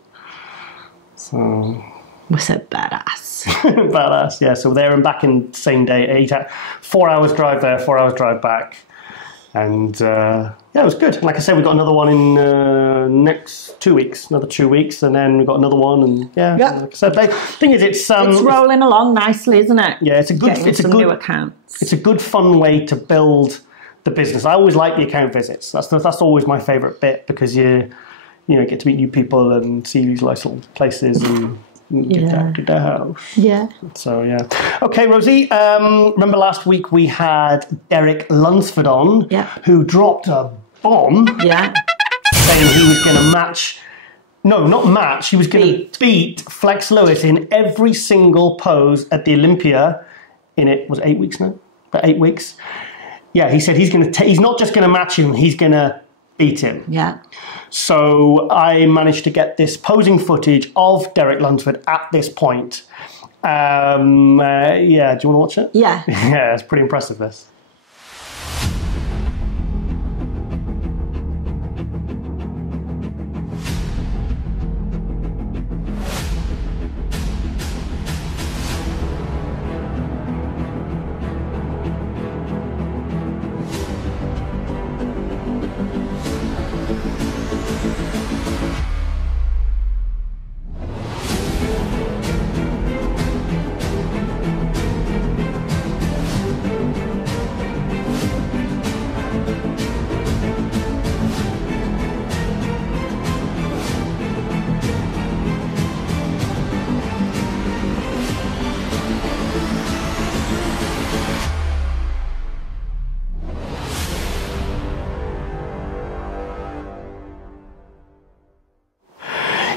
So. We're so badass. Badass, yeah. So there and back in the same day, 4 hours drive there, 4 hours drive back. And yeah, it was good. Like I said, we got another one in next 2 weeks, another 2 weeks, and then we got another one. And yeah, like I said, the thing is, it's rolling along nicely, isn't it? Yeah, it's a good new accounts. It's a good, fun way to build the business. I always like the account visits. That's always my favourite bit, because you get to meet new people and see these nice little places and. Get out of the house. Yeah. So, yeah. Okay, Rosie, remember last week we had Derek Lunsford on, who dropped a bomb saying he was going to match... No, not match. He was going to beat Flex Lewis in every single pose at the Olympia in it. Was it 8 weeks now? About 8 weeks? Yeah, he said he's not just going to match him, he's going to beat him. Yeah. So I managed to get this posing footage of Derek Lunsford at this point. Yeah, do you want to watch it? Yeah. Yeah, it's pretty impressive, this.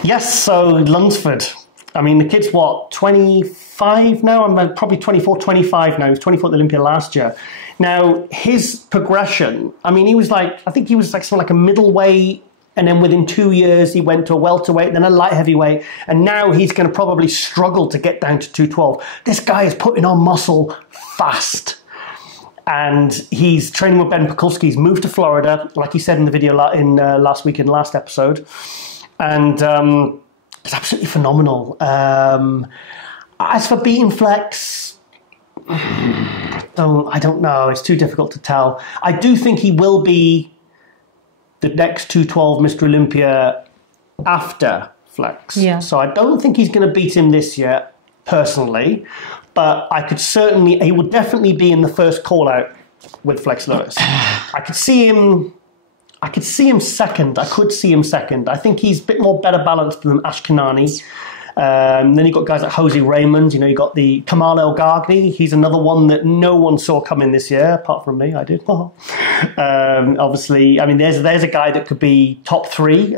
Yes, so Lunsford. I mean, the kid's what, 25 now? I'm probably 24, 25 now. He was 24 at the Olympia last year. Now, his progression, I mean, I think he was like something like a middleweight, and then within 2 years, he went to a welterweight, then a light heavyweight, and now he's going to probably struggle to get down to 212. This guy is putting on muscle fast. And he's training with Ben Pakulski. He's moved to Florida, like he said in the video last week in the last episode. And it's absolutely phenomenal. As for beating Flex, I don't know. It's too difficult to tell. I do think he will be the next 212 Mr. Olympia after Flex. Yeah. So I don't think he's going to beat him this year, personally. But he would definitely be in the first call out with Flex Lewis. I could see him second. I think he's a bit more better balanced than Ashkenani. Then you've got guys like Jose Raymond. You got the Kamal El Gagni. He's another one that no one saw coming this year, apart from me. I did. Obviously, I mean, there's a guy that could be top 3,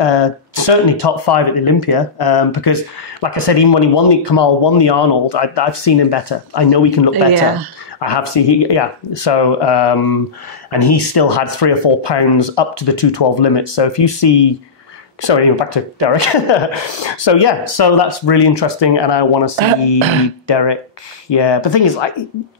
certainly top 5 at the Olympia. Because, like I said, even when Kamal won the Arnold, I've seen him better. I know he can look better. Yeah. I have seen, So, and he still had 3 or 4 pounds up to the 212 limit. So if you see, anyway, back to Derek. So that's really interesting, and I want to see Derek. Yeah, but the thing is,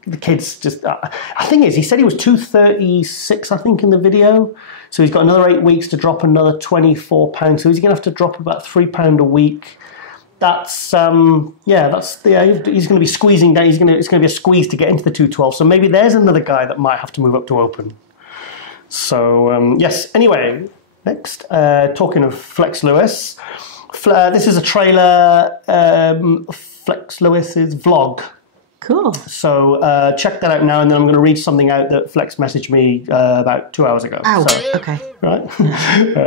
the kid's just. The thing is, he said he was 236, I think, in the video. So he's got another 8 weeks to drop another 24 pounds. So he's going to have to drop about £3 a week. That's he's going to be squeezing down. It's going to be a squeeze to get into the 212. So maybe there's another guy that might have to move up to open. So yes. Anyway, next, talking of Flex Lewis, this is a trailer. Flex Lewis's vlog. Cool. So check that out now, and then I'm going to read something out that Flex messaged me about 2 hours ago. Oh, so, okay. Right.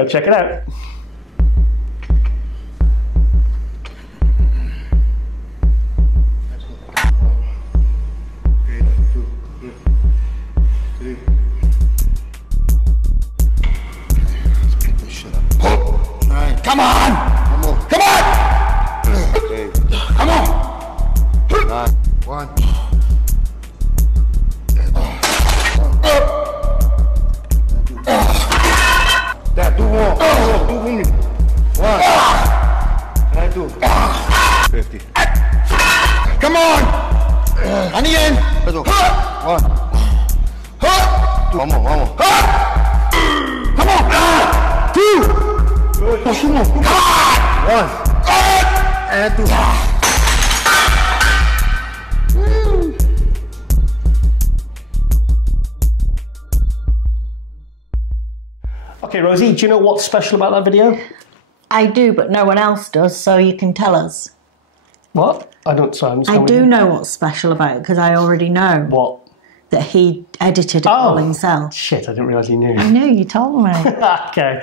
Check it out. Come on! Come on! Okay. Come on! 9, 1. do more. Do with me. 1. Can I do? 50. Come on! And again. Let's go. 1. One more. Come on! 2. Push him on. 1. And 2. Okay, Rosie, do you know what's special about that video? I do, but no one else does, so you can tell us. What? I don't, sorry, I'm just I do know what's special about it, because I already know. What? That he edited it all himself. Shit, I didn't realise you knew. I know, you told me. Okay,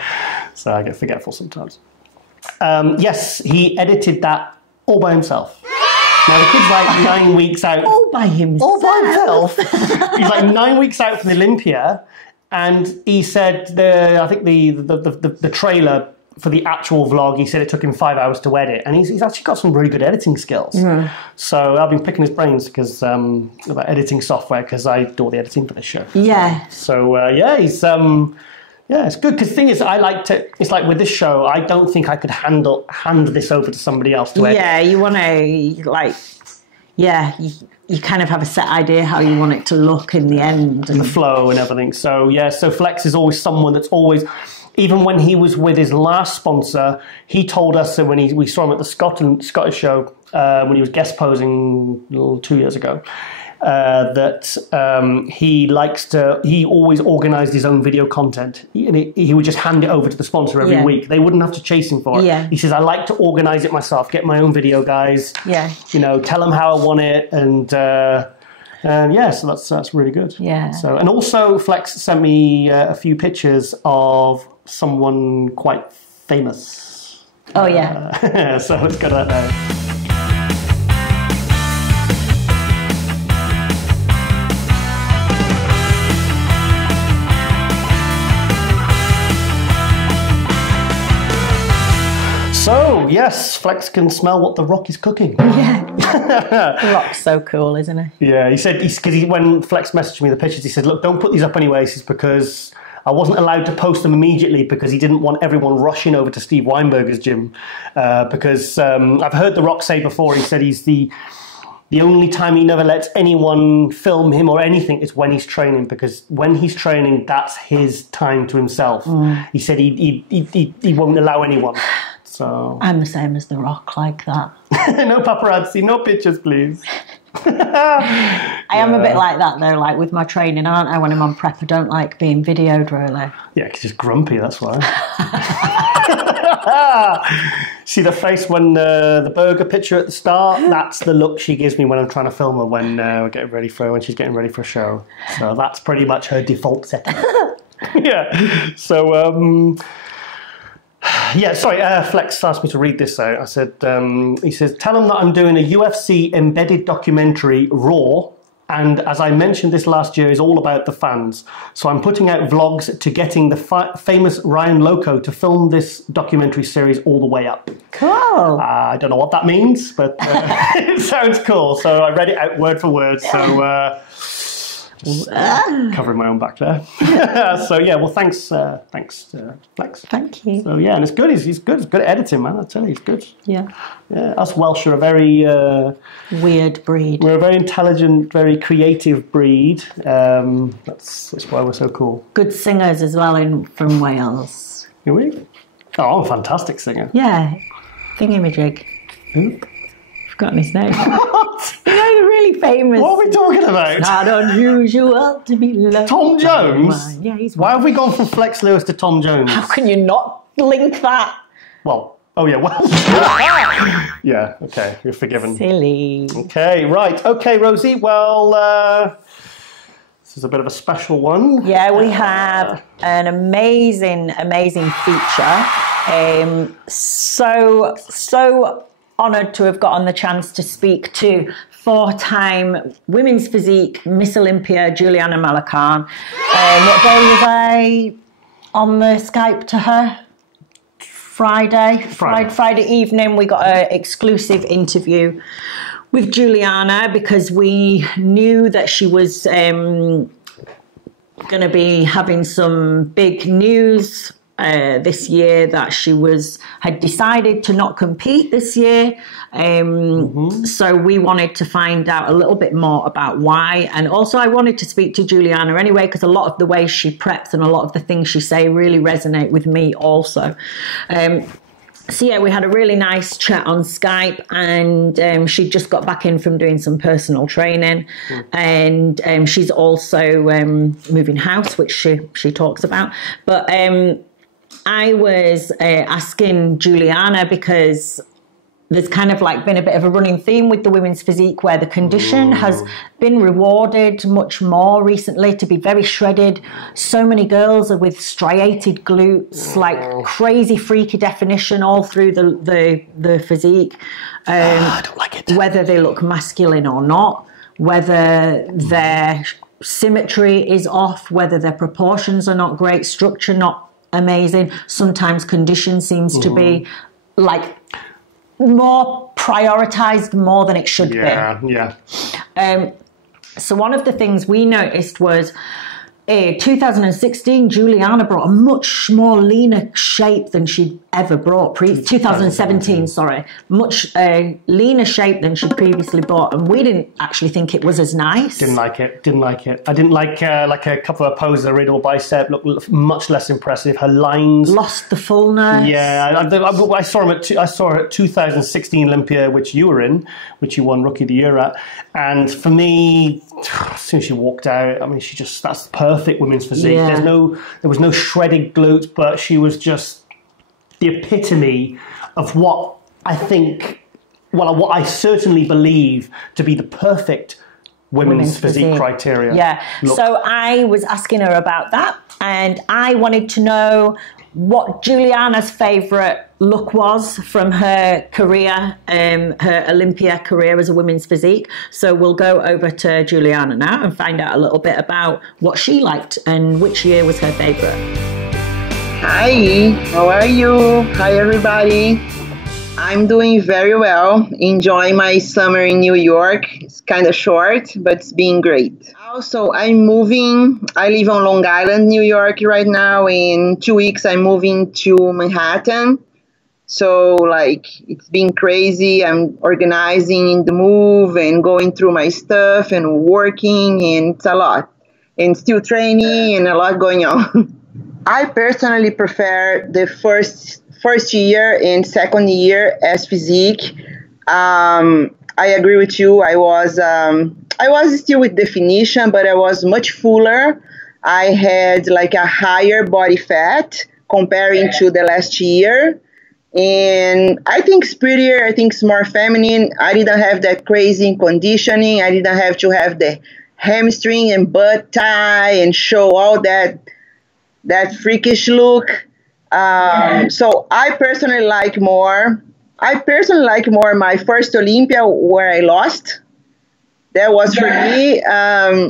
so I get forgetful sometimes. Yes, he edited that all by himself. Now the kid's like 9 weeks out. All by himself? All by himself. He's like 9 weeks out from the Olympia, and he said I think the trailer for the actual vlog, he said it took him 5 hours to edit, and he's actually got some really good editing skills. So I've been picking his brains because about editing software, because I do all the editing for this show. Yeah. So yeah, he's it's good, because the thing is, I like to. It's like with this show, I don't think I could hand this over to somebody else to edit. Yeah, you want to you kind of have a set idea how you want it to look in the end, and the flow and everything. So yeah, so Flex is always someone that's always. Even when he was with his last sponsor, he told us that when we saw him at the Scottish show, when he was guest posing 2 years ago, that he always organised his own video content. He would just hand it over to the sponsor every week. They wouldn't have to chase him for it. Yeah. He says, I like to organise it myself, get my own video guys, tell them how I want it, and so that's really good. Yeah. So, and also Flex sent me a few pictures of someone quite famous. Oh yeah. So let's go to that now. So, yes, Flex can smell what The Rock is cooking. Yeah. The Rock's so cool, isn't he? Yeah, he said, when Flex messaged me the pictures, he said, look, don't put these up anyway. He says, because I wasn't allowed to post them immediately because he didn't want everyone rushing over to Steve Weinberger's gym. Because I've heard The Rock say before, he said he's the only time he never lets anyone film him or anything is when he's training, because when he's training, that's his time to himself. He said he won't allow anyone. So I'm the same as The Rock, like that. No paparazzi, no pictures, please. I am a bit like that, though, like with my training, aren't I? When I'm on prep, I don't like being videoed, really. Yeah, because he's grumpy, that's why. See the face when the burger picture at the start? That's the look she gives me when I'm trying to film her when she's getting ready for a show. So that's pretty much her default setting. Yeah. So, Flex asked me to read this out. I said, he says, tell him that I'm doing a UFC embedded documentary, Raw, and as I mentioned this last year, is all about the fans. So I'm putting out vlogs to getting the famous Ryan Loco to film this documentary series all the way up. Cool. I don't know what that means, but it sounds cool. So I read it out word for word. So covering my own back there. So yeah, well, thanks, Flex. Thank you. So yeah, and it's good. He's good. He's good at editing, man. I tell you, he's good. Yeah. Yeah. Us Welsh are a very weird breed. We're a very intelligent, very creative breed. That's why we're so cool. Good singers as well from Wales. Are we? Oh, I'm a fantastic singer. Yeah. Thingamajig. Who? Forgotten his name. What? You know, the really famous. What are we talking about? It's not unusual to be loved. Tom Jones? Yeah, he's. Why have we gone from Flex Lewis to Tom Jones? How can you not link that? Well, oh yeah, well. Yeah, okay, you're forgiven. Silly. Okay, right. Okay, Rosie, well, this is a bit of a special one. Yeah, we have an amazing feature. So honoured to have gotten the chance to speak to 4-time women's physique Miss Olympia Juliana Malacan. What day was I on the Skype to her? Friday evening. We got an exclusive interview with Juliana because we knew that she was going to be having some big news this year that she had decided to not compete this year. So we wanted to find out a little bit more about why. And also I wanted to speak to Juliana anyway, because a lot of the way she preps and a lot of the things she say really resonate with me also. So yeah, we had a really nice chat on Skype, and she just got back in from doing some personal training, and she's also moving house, which she talks about. But I was asking Juliana, because there's kind of like been a bit of a running theme with the women's physique where the condition has been rewarded much more recently to be very shredded. So many girls are with striated glutes, like crazy freaky definition all through the physique. I don't like it. Whether they look masculine or not, whether their symmetry is off, whether their proportions are not great, structure not amazing. Sometimes condition seems to be like more prioritized more than it should be. Yeah. So one of the things we noticed was 2016, Juliana brought a much more leaner shape than she'd ever brought. 2017, sorry. Much leaner shape than she'd previously brought. And we didn't actually think it was as nice. Didn't like it. I didn't like a couple of poses, a radial bicep, looked much less impressive. Her lines lost the fullness. Yeah, I saw her at 2016 Olympia, which you were in, which you won Rookie of the Year at. And for me, as soon as she walked out, I mean, that's perfect women's physique. Yeah. There was no shredded glutes, but she was just the epitome of what I think, what I certainly believe to be the perfect women's physique criteria. Yeah. Look. So I was asking her about that, and I wanted to know what Juliana's favourite look was from her career, her Olympia career as a women's physique. So we'll go over to Juliana now and find out a little bit about what she liked and which year was her favourite. Hi, how are you? Hi, everybody. I'm doing very well, enjoying my summer in New York. It's kind of short, but it's been great. Also, I'm moving. I live on Long Island, New York right now. In 2 weeks, I'm moving to Manhattan. So, like, it's been crazy. I'm organizing the move and going through my stuff and working, and it's a lot. And still training and a lot going on. I personally prefer the first year and second year as physique. I agree with you. I was still with definition, but I was much fuller. I had like a higher body fat comparing to the last year. And I think it's prettier. I think it's more feminine. I didn't have that crazy conditioning. I didn't have to have the hamstring and butt tie and show all that freakish look. So I personally like more my first Olympia where I lost. That was for me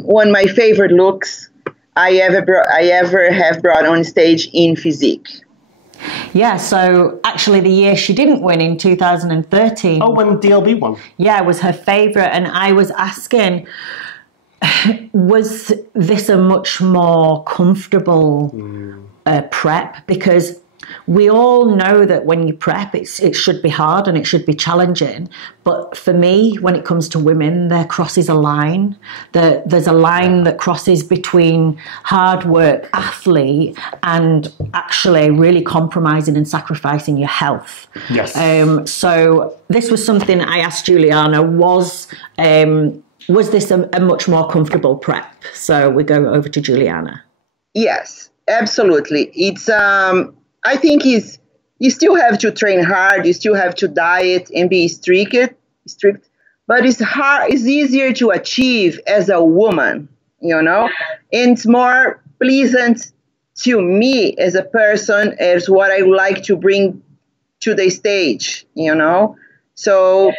one of my favorite looks I ever have brought on stage in physique. Yeah, so actually the year she didn't win in 2013. Oh, when DLB won. Yeah, was her favourite, and I was asking, was this a much more comfortable prep? Because we all know that when you prep, it should be hard and it should be challenging. But for me, when it comes to women, there crosses a line. There's a line that crosses between hard work, athlete, and actually really compromising and sacrificing your health. Yes. So this was something I asked Juliana, was this a much more comfortable prep? So we go over to Juliana. Yes, absolutely. It's I think you still have to train hard, you still have to diet and be strict, but it's hard. It's easier to achieve as a woman, you know, and it's more pleasant to me as a person, as what I would like to bring to the stage, you know. So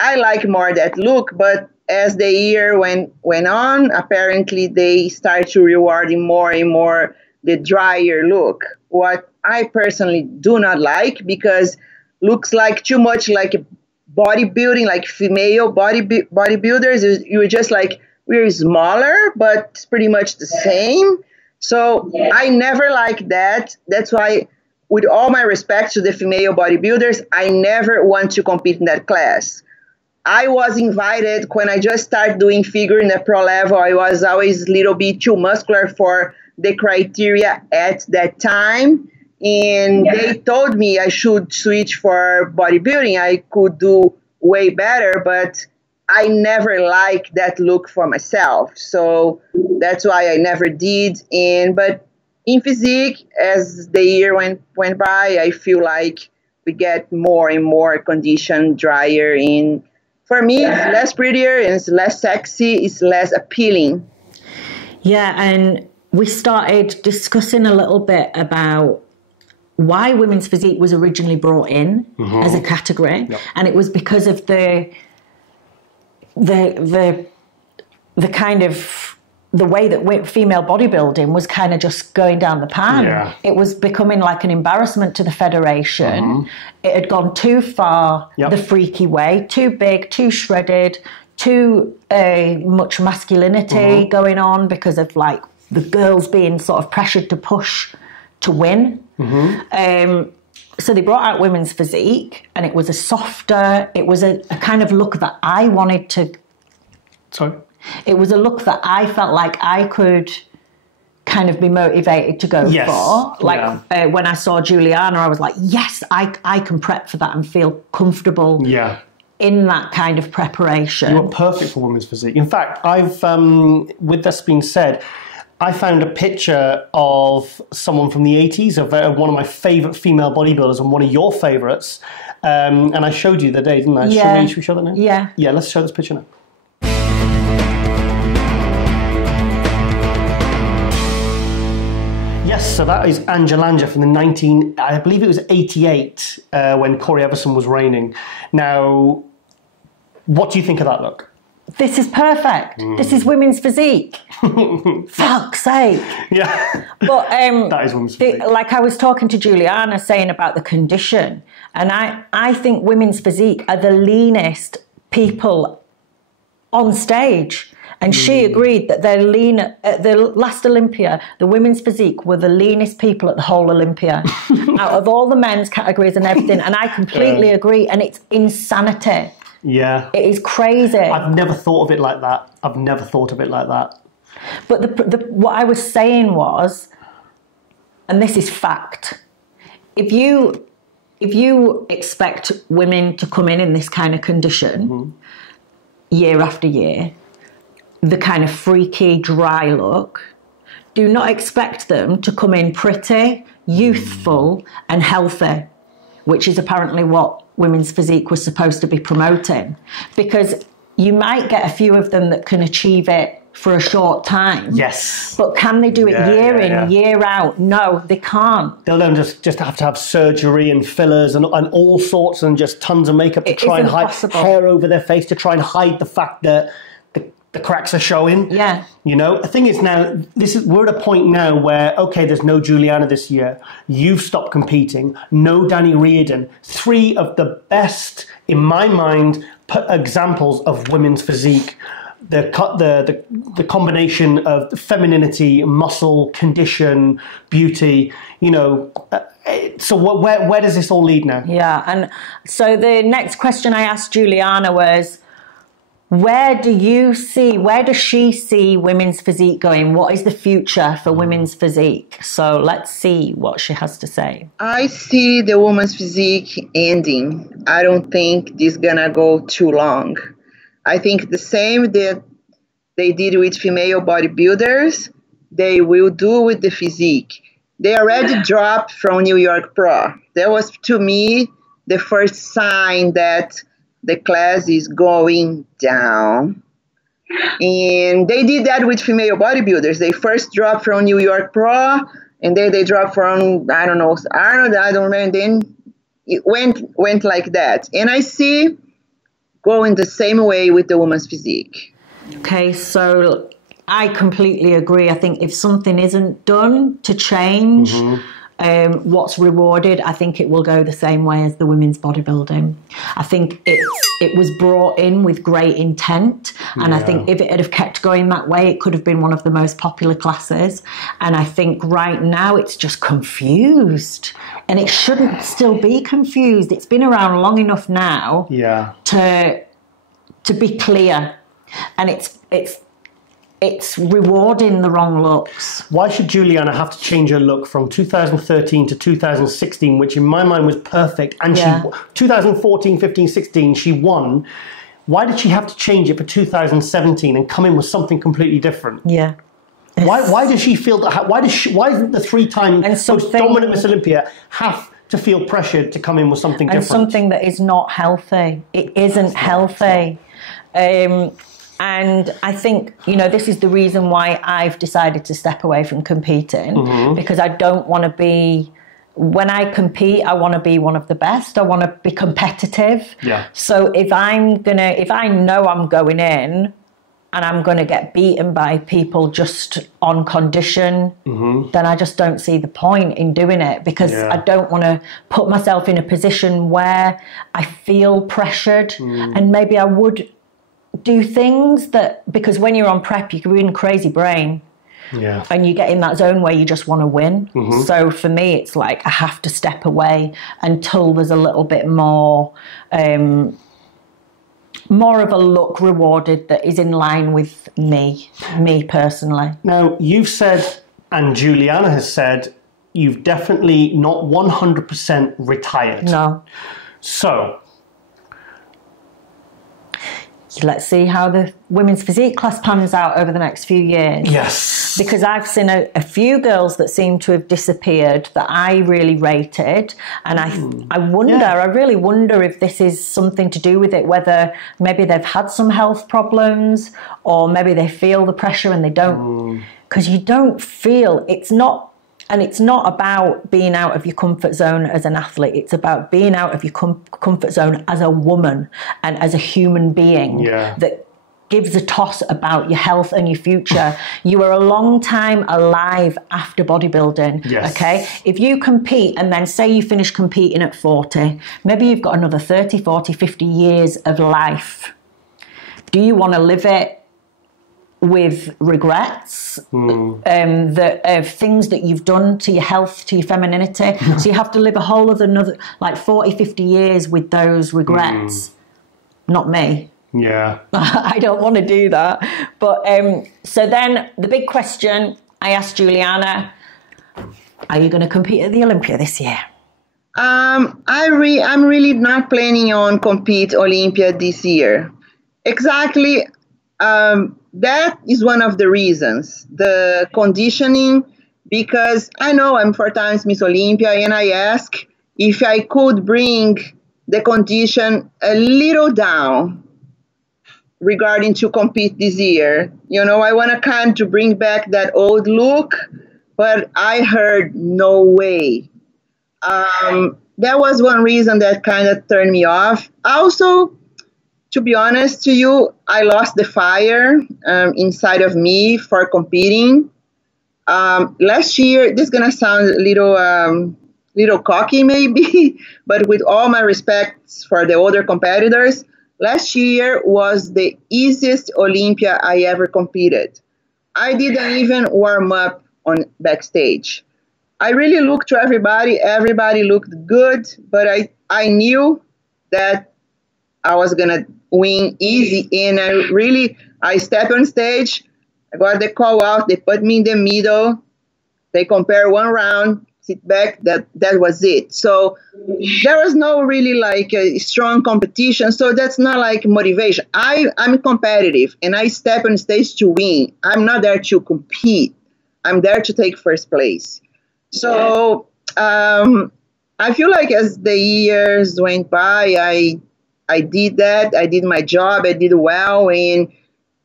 I like more that look, but as the year went on, apparently they start to reward more and more the drier look. What I personally do not like, because looks like too much like bodybuilding, like female bodybuilders. You're just like, we're smaller, but it's pretty much the same. So I never like that. That's why with all my respect to the female bodybuilders, I never want to compete in that class. I was invited when I just started doing figure in the pro level. I was always a little bit too muscular for the criteria at that time. And they told me I should switch for bodybuilding. I could do way better, but I never liked that look for myself. So that's why I never did. But in physique, as the year went by, I feel like we get more and more conditioned, drier, and for me, it's less prettier, it's less sexy, it's less appealing. Yeah, and we started discussing a little bit about why women's physique was originally brought in as a category, and it was because of the kind of the way that female bodybuilding was kind of just going down the pan. Yeah. It was becoming like an embarrassment to the federation. It had gone too far the freaky way, too big, too shredded, too much masculinity going on because of like the girls being sort of pressured to push to win. So they brought out women's physique, and it was a softer, it was a kind of look that I wanted to... Sorry? It was a look that I felt like I could kind of be motivated to go for. Like when I saw Juliana, I was like, yes, I can prep for that and feel comfortable in that kind of preparation. You were perfect for women's physique. In fact, I've, with this being said, I found a picture of someone from the 80s, of one of my favourite female bodybuilders and one of your favourites. And I showed you the day, didn't I? Yeah. Should we show that now? Yeah. Yeah, let's show this picture now. Yes, so that is Angelanja from the I believe it was 88, when Corey Everson was reigning. Now, what do you think of that look? This is perfect. This is women's physique. Fuck's sake. Yeah. But that is women's physique. Like I was talking to Juliana saying about the condition, and I think women's physique are the leanest people on stage. And she agreed that they're lean. At the last Olympia, the women's physique were the leanest people at the whole Olympia, out of all the men's categories and everything. And I completely agree. And it's insanity. Yeah. It is crazy. I've never thought of it like that. But what I was saying was, and this is fact, if you expect women to come in this kind of condition year after year, the kind of freaky, dry look, do not expect them to come in pretty, youthful and healthy, which is apparently what women's physique was supposed to be promoting. Because you might get a few of them that can achieve it for a short time. Yes. But can they do it year in, year out? No, they can't. They'll then just have to have surgery and fillers and all sorts and just tons of makeup to try and hide hair over their face to try and hide the fact that the cracks are showing. Yeah. You know, the thing is now, we're at a point now where, okay, there's no Juliana this year. You've stopped competing. No Danny Reardon. 3 of the best, in my mind, examples of women's physique. The combination of femininity, muscle, condition, beauty, you know. So where does this all lead now? Yeah, and so the next question I asked Juliana was, where does she see women's physique going? What is the future for women's physique? So let's see what she has to say. I see the women's physique ending. I don't think this is gonna go too long. I think the same that they did with female bodybuilders, they will do with the physique. They already dropped from New York Pro. That was, to me, the first sign that the class is going down. And they did that with female bodybuilders. They first dropped from New York Pro, and then they dropped from, I don't know, Arnold, I don't remember. Then it went like that. And I see going the same way with the woman's physique. Okay, so I completely agree. I think if something isn't done to change, what's rewarded, I think it will go the same way as the women's bodybuilding. I think it was brought in with great intent, and I think if it had have kept going that way, it could have been one of the most popular classes. And I think right now it's just confused, and it shouldn't still be confused. It's been around long enough now to be clear, and it's rewarding the wrong looks. Why should Juliana have to change her look from 2013 to 2016, which in my mind was perfect, and she 2014, 15, 16 she won? Why did she have to change it for 2017 and come in with something completely different? Yeah. Why does she feel that? Why doesn't the three-time most dominant Miss Olympia have to feel pressured to come in with something different? And something that is not healthy. It isn't healthy. And I think, you know, this is the reason why I've decided to step away from competing, because I don't want to be, when I compete, I want to be one of the best. I want to be competitive. Yeah. So if I know I'm going in and I'm going to get beaten by people just on condition, then I just don't see the point in doing it, because I don't want to put myself in a position where I feel pressured, and maybe I would do things that, because when you're on prep, you can be in a crazy brain, and you get in that zone where you just want to win. So for me, it's like I have to step away until there's a little bit more of a look rewarded that is in line with me personally. Now, you've said, and Juliana has said, you've definitely not 100% retired. No. So let's see how the women's physique class pans out over the next few years. Yes. Because I've seen a few girls that seem to have disappeared that I really rated. And I wonder, I really wonder if this is something to do with it, whether maybe they've had some health problems, or maybe they feel the pressure and they don't. Because you don't feel, it's not about being out of your comfort zone as an athlete. It's about being out of your comfort zone as a woman and as a human being that gives a toss about your health and your future. You are a long time alive after bodybuilding, okay? If you compete and then say you finish competing at 40, maybe you've got another 30, 40, 50 years of life. Do you want to live it with regrets of things that you've done to your health, to your femininity? So you have to live a whole other another like 40, 50 years with those regrets. Not me. Yeah. I don't want to do that. But so then the big question I asked Juliana, are you going to compete at the Olympia this year? I'm really not planning on compete Olympia this year. Exactly. That is one of the reasons, the conditioning, because I know I'm 4 times Miss Olympia, and I ask if I could bring the condition a little down regarding to compete this year. You know, I want to kind to bring back that old look, but I heard no way. That was one reason that kind of turned me off. Also, to be honest to you, I lost the fire inside of me for competing. Last year, this is going to sound a little cocky maybe, but with all my respects for the other competitors, last year was the easiest Olympia I ever competed. I didn't even warm up on backstage. I really looked to everybody. Everybody looked good, but I knew that I was going to win easy. And I stepped on stage. I got the call out. They put me in the middle. They compare one round, sit back. That was it. So there was no really like a strong competition. So that's not like motivation. I'm competitive and I step on stage to win. I'm not there to compete. I'm there to take first place. So I feel like as the years went by, I did that. I did my job. I did well. And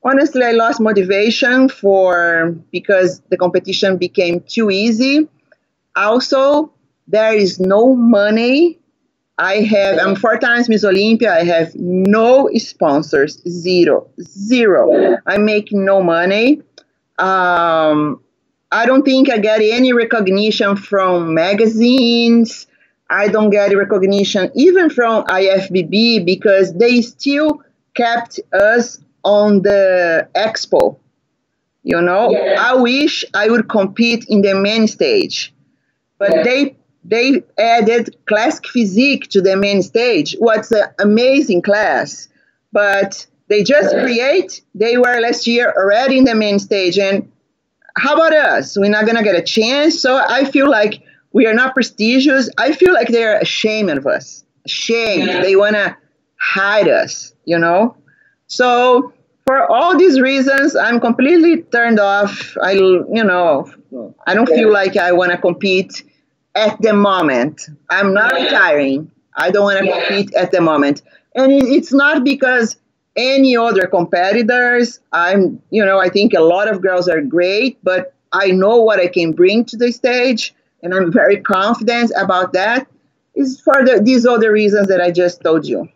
honestly, I lost motivation because the competition became too easy. Also, there is no money. I'm 4 times Miss Olympia. I have no sponsors. Zero. I make no money. I don't think I get any recognition from magazines. I don't get recognition even from IFBB because they still kept us on the expo. You know, I wish I would compete in the main stage, but they added classic physique to the main stage. What's an amazing class, but they just they were last year already in the main stage. And how about us? We're not going to get a chance. So I feel like we are not prestigious. I feel like they're ashamed of us. Ashamed. They want to hide us, you know? So for all these reasons, I'm completely turned off. I don't feel like I want to compete at the moment. I'm not retiring. I don't want to compete at the moment. And it's not because any other competitors. I think a lot of girls are great, but I know what I can bring to the stage, and I'm very confident about that. Is for these other reasons that I just told you.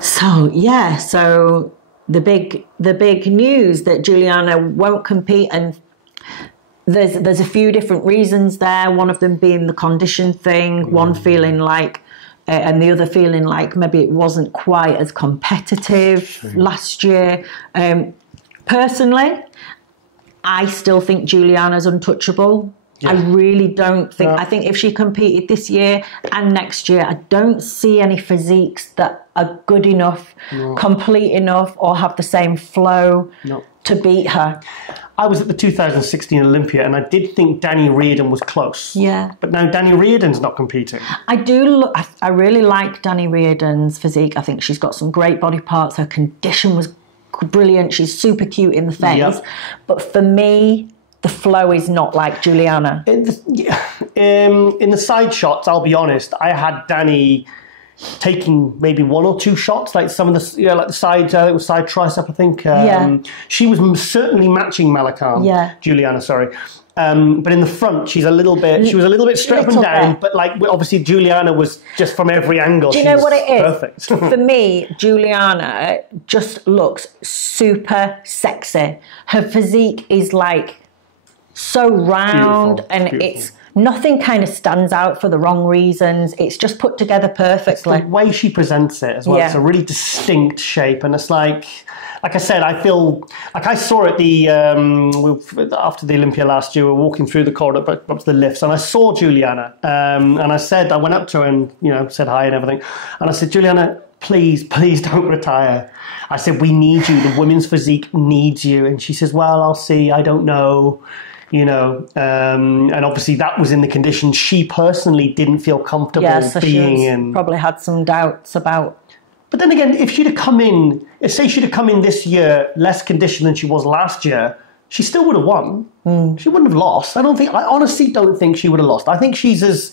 So the big news that Juliana won't compete, and there's a few different reasons there. One of them being the condition thing, one feeling like, and the other feeling like maybe it wasn't quite as competitive last year. Personally, I still think Juliana's untouchable. Yeah. I really don't think. I think if she competed this year and next year, I don't see any physiques that are good enough, complete enough, or have the same flow to beat her. I was at the 2016 Olympia, and I did think Danny Reardon was close. Yeah. But now Danny Reardon's not competing. I really like Danny Reardon's physique. I think she's got some great body parts. Her condition was brilliant. She's super cute in the face. Yep. But for me, the flow is not like Juliana. In the side shots, I'll be honest, I had Danny taking maybe one or two shots, like some of the, like the side, it was side tricep, I think. She was certainly matching Malakam. Juliana, sorry. But in the front, she was a little bit straight up and down, but like obviously Juliana was just from every angle. Do you know what it is? Perfect. For me, Juliana just looks super sexy. Her physique is like so round, beautiful, and beautiful. It's nothing kind of stands out for the wrong reasons. It's just put together perfectly. It's the way she presents it as well. It's a really distinct shape, and it's like I said, I feel like I saw it after the Olympia last year. We were walking through the corridor up to the lifts, and I saw Juliana, and I went up to her and said hi and everything, and I said, Juliana, please don't retire. I said, we need you. The women's physique needs you. And she says, well, I'll see. I don't know. And obviously that was in the conditions she personally didn't feel comfortable being in. Probably had some doubts about. But then again, if she'd have come in this year less conditioned than she was last year, she still would have won. She wouldn't have lost. I honestly don't think she would have lost. I think she's as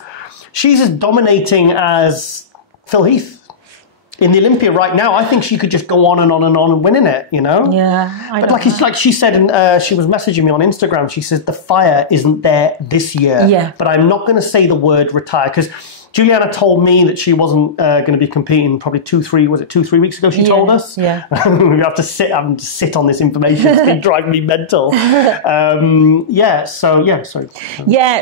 dominating as Phil Heath. In the Olympia right now, I think she could just go on and on and on and winning it, Yeah, but like she said, and she was messaging me on Instagram. She says the fire isn't there this year. Yeah. But I'm not going to say the word retire because Juliana told me that she wasn't going to be competing probably 2-3 weeks ago. She told us. Yeah. We have to sit on this information. It's been driving me mental. Sorry. Yeah.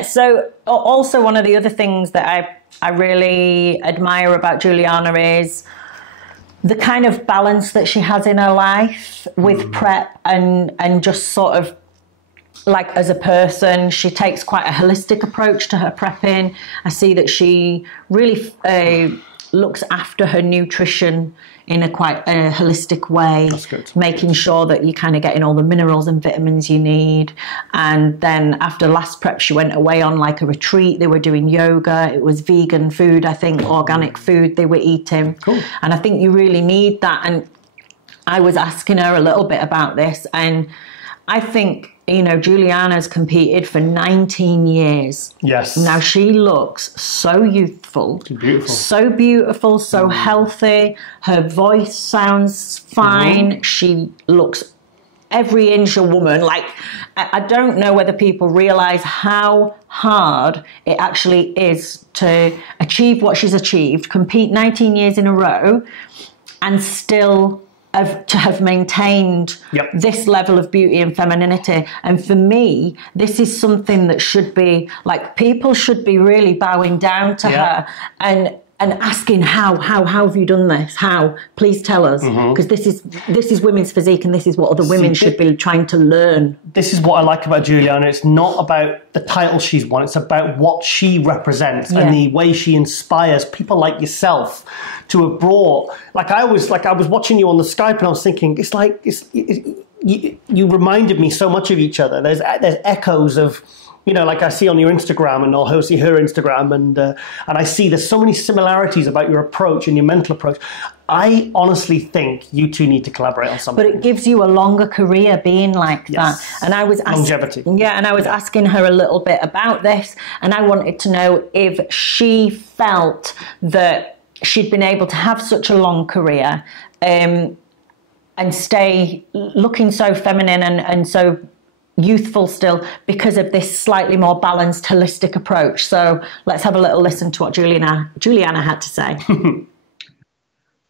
So also one of the other things that I really admire about Juliana is the kind of balance that she has in her life with prep and just sort of like as a person. She takes quite a holistic approach to her prepping. I see that she really looks after her nutrition in a quite holistic way. That's good. Making sure that you're kind of getting all the minerals and vitamins you need. And then after last prep, she went away on like a retreat. They were doing yoga. It was vegan food, I think, organic food they were eating. Cool. And I think you really need that. And I was asking her a little bit about this, and I think, Juliana's competed for 19 years. Yes. Now she looks so youthful. Beautiful. So beautiful, so healthy. Her voice sounds fine. She looks every inch a woman. Like, I don't know whether people realise how hard it actually is to achieve what she's achieved, compete 19 years in a row, and still to have maintained this level of beauty and femininity. And for me, this is something that should be, like, people should be really bowing down to her and asking how have you done this? How? Please tell us, because this is women's physique, and this is what other women should be trying to learn. This is what I like about Juliana. It's not about the title she's won. It's about what she represents and the way she inspires people like yourself to have brought. Like I was watching you on the Skype, and I was thinking, you reminded me so much of each other. There's echoes of. You know, like I see on your Instagram, and I'll see her Instagram, and I see there's so many similarities about your approach and your mental approach. I honestly think you two need to collaborate on something. But it gives you a longer career being like that. And I was longevity. Yeah, and I was asking her a little bit about this, and I wanted to know if she felt that she'd been able to have such a long career and stay looking so feminine and so youthful still because of this slightly more balanced, holistic approach. So let's have a little listen to what Juliana had to say.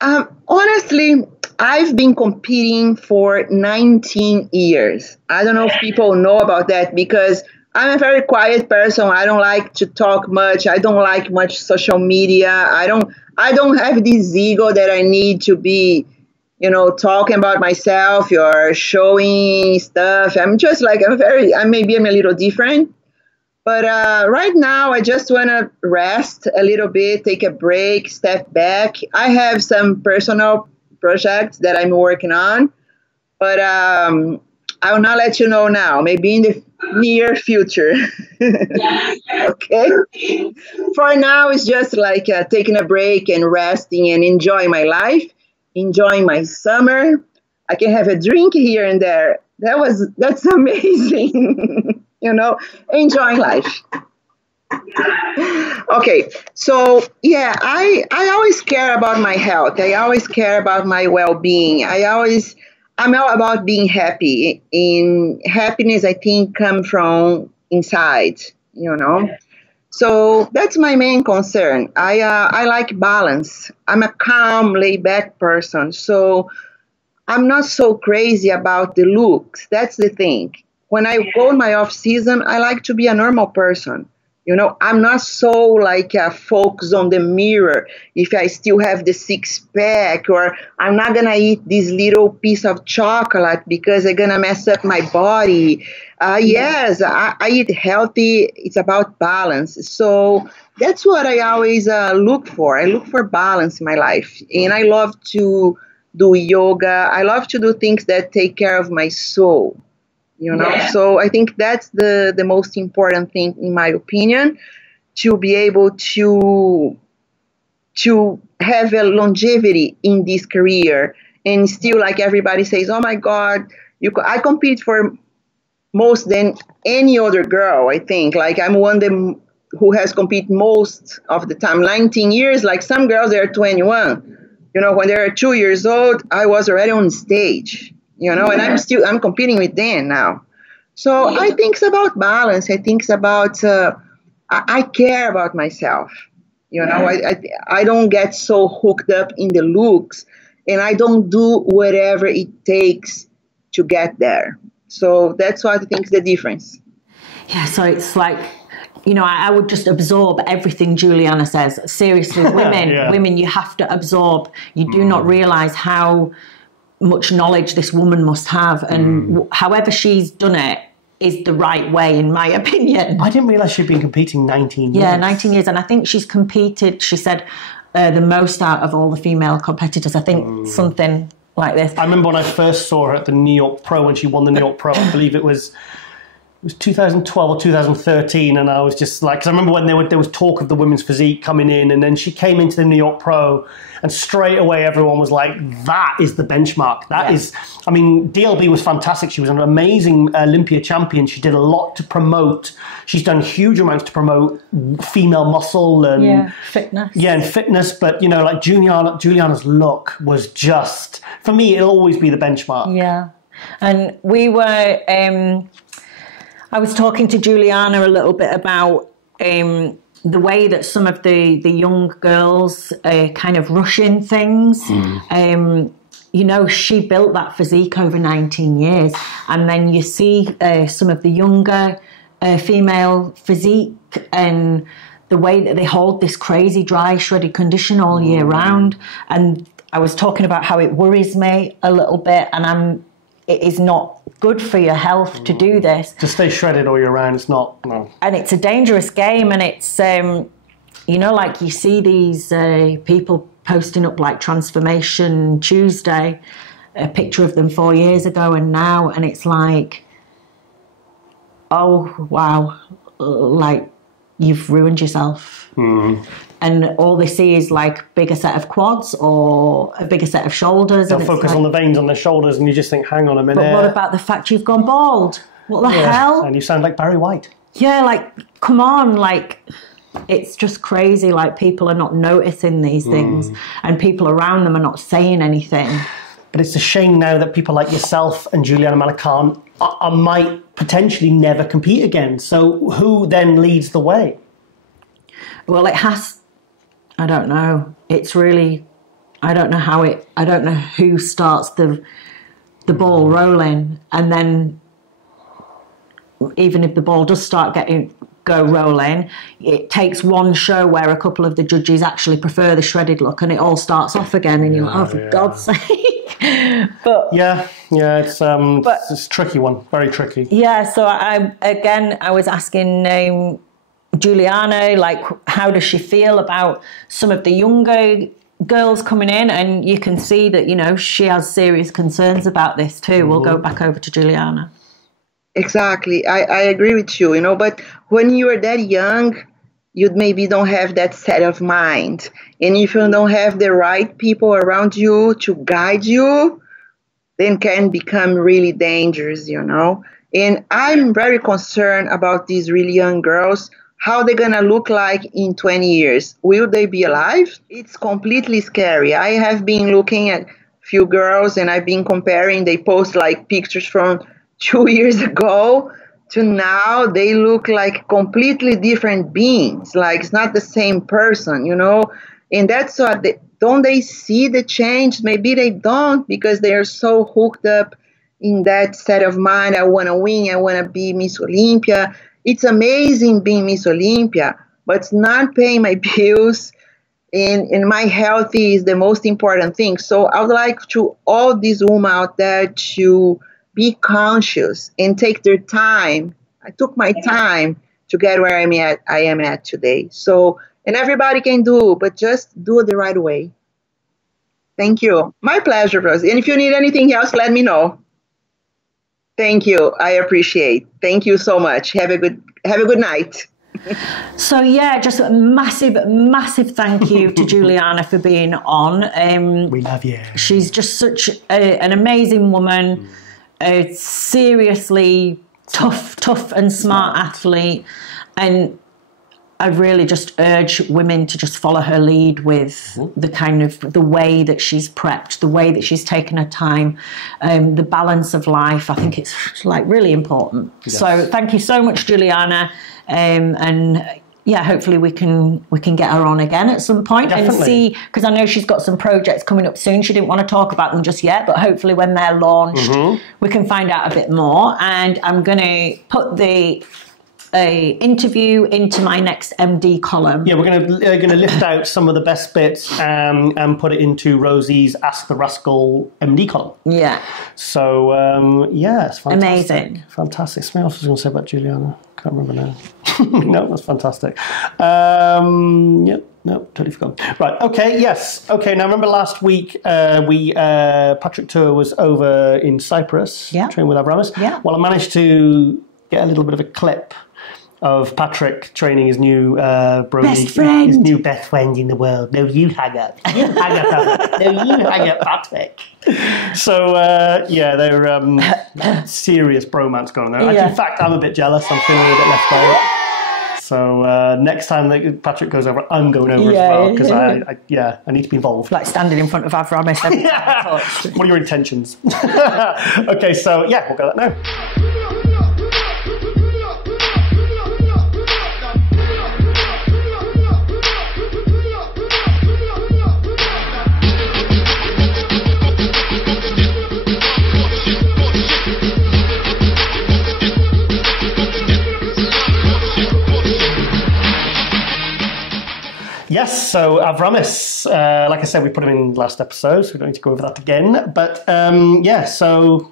Honestly, I've been competing for 19 years. I don't know if people know about that, because I'm a very quiet person. I don't like to talk much. I don't like much social media. I don't have this ego that I need to be, you know, talking about myself or showing stuff. I'm just like, maybe I'm a little different. But right now, I just want to rest a little bit, take a break, step back. I have some personal projects that I'm working on, but I will not let you know now, maybe in the near future. Okay? For now, it's just like taking a break and resting and enjoying my life. Enjoying my summer. I can have a drink here and there. That's amazing. You know, enjoying life. Okay, so yeah, I always care about my health. I always care about my well-being. I'm all about being happy. And happiness, I think, comes from inside, you know. So that's my main concern. I like balance. I'm a calm, laid-back person. So I'm not so crazy about the looks. That's the thing. When I go in my off-season, I like to be a normal person. You know, I'm not so like focused on the mirror if I still have the six-pack, or I'm not going to eat this little piece of chocolate because I'm going to mess up my body. Yes, I eat healthy. It's about balance. So that's what I always look for. I look for balance in my life. And I love to do yoga. I love to do things that take care of my soul. You know, so I think that's the most important thing, in my opinion, to be able to have a longevity in this career, and still, like everybody says, oh my God, I compete for most than any other girl. I think like I'm one of them who has competed most of the time, 19 years. Like some girls, they're 21. You know, when they're 2 years old, I was already on stage. You know, and I'm competing with them now. So I think it's about balance. I think it's about, I care about myself. You know, I don't get so hooked up in the looks, and I don't do whatever it takes to get there. So that's what I think is the difference. Yeah, so it's like, you know, I would just absorb everything Juliana says. Seriously, women, you have to absorb. You do not realize how much knowledge this woman must have, and however she's done it is the right way, in my opinion. I didn't realize she'd been competing 19 years. Yeah, 19 years, and I think she's competed, she said, the most out of all the female competitors. I think something like this. I remember when I first saw her at the New York Pro, when she won the New York Pro. I believe it was 2012 or 2013, and I was just like, because I remember when there was talk of the women's physique coming in, and then she came into the New York Pro, and straight away everyone was like, that is the benchmark. That is, I mean, DLB was fantastic. She was an amazing Olympia champion. She did a lot to promote. She's done huge amounts to promote female muscle and fitness. Yeah, and fitness. But you know, like Juliana's look was just, for me, it'll always be the benchmark. Yeah, and we were. I was talking to Juliana a little bit about the way that some of the young girls kind of rush in things. you know, she built that physique over 19 years. And then you see some of the younger female physique and the way that they hold this crazy dry shredded condition all year round. And I was talking about how it worries me a little bit, and it is not good for your health to do this. To stay shredded all year round, it's not, no. And it's a dangerous game, and it's, you know, like you see these people posting up like Transformation Tuesday, a picture of them 4 years ago and now, and it's like, oh, wow, like you've ruined yourself. And all they see is like bigger set of quads or a bigger set of shoulders. They'll focus on the veins on their shoulders and you just think, hang on a minute. But what about the fact you've gone bald? What the hell? And you sound like Barry White. Yeah, like, come on, like, it's just crazy. Like, people are not noticing these things and people around them are not saying anything. But it's a shame now that people like yourself and Juliana Malacan might potentially never compete again. So who then leads the way? Well, it has, I don't know. It's really, I don't know who starts the ball rolling, and then even if the ball does start go rolling, it takes one show where a couple of the judges actually prefer the shredded look and it all starts off again and you're like, oh, for God's sake. But it's a tricky one, very tricky. Yeah, so I was asking Juliana, like, how does she feel about some of the younger girls coming in? And you can see that, you know, she has serious concerns about this too. We'll go back over to Juliana. Exactly. I agree with you, you know, but when you are that young, you maybe don't have that set of mind. And if you don't have the right people around you to guide you, then can become really dangerous, you know. And I'm very concerned about these really young girls, how they're going to look like in 20 years. Will they be alive? It's completely scary. I have been looking at few girls and I've been comparing. They post like pictures from 2 years ago to now. They look like completely different beings. Like it's not the same person, you know. And that's what don't they see the change? Maybe they don't, because they are so hooked up in that set of mind. I want to win. I want to be Miss Olympia. It's amazing being Miss Olympia, but it's not paying my bills. And my health is the most important thing. So I would like to all these women out there to be conscious and take their time. I took my time to get where I am at today. So, and everybody can do, but just do it the right way. Thank you. My pleasure, Rosie. And if you need anything else, let me know. Thank you. I appreciate. Thank you so much. Have a good night. So yeah, just a massive thank you to Juliana for being on. We love you. She's just such an amazing woman. A seriously tough and smart athlete, and I really just urge women to just follow her lead with the kind of the way that she's prepped, the way that she's taken her time, the balance of life. I think it's like really important. Yes. So thank you so much, Juliana, and yeah, hopefully we can get her on again at some point. Definitely. And see, because I know she's got some projects coming up soon. She didn't want to talk about them just yet, but hopefully when they're launched, we can find out a bit more. And I'm going to put the interview into my next MD column. Yeah, we're going to lift out some of the best bits and put it into Rosie's Ask the Rascal MD column. Yeah. So yeah, it's fantastic. Amazing. Fantastic. Something else I was going to say about Juliana. Can't remember now. No, that's fantastic. Yep. No, totally forgot. Right. Okay. Yes. Okay. Now, remember last week Patrick Tour was over in Cyprus. Yeah. Training with Avramis. Yeah. Well, I managed to get a little bit of a clip of Patrick training his new best friend. His new best friend in the world. No, you hang up. You hang up. No, you hang up, Patrick. So yeah, they're serious bromance going on there. Yeah. In fact, I'm a bit jealous. I'm feeling a bit left out. So next time that Patrick goes over, I'm going over as well, because I need to be involved. Like standing in front of Avramis every time I touch. What are your intentions? Okay, so yeah, we'll go that now. Yes, so Avramis, like I said, we put him in last episode, so we don't need to go over that again. But nice little.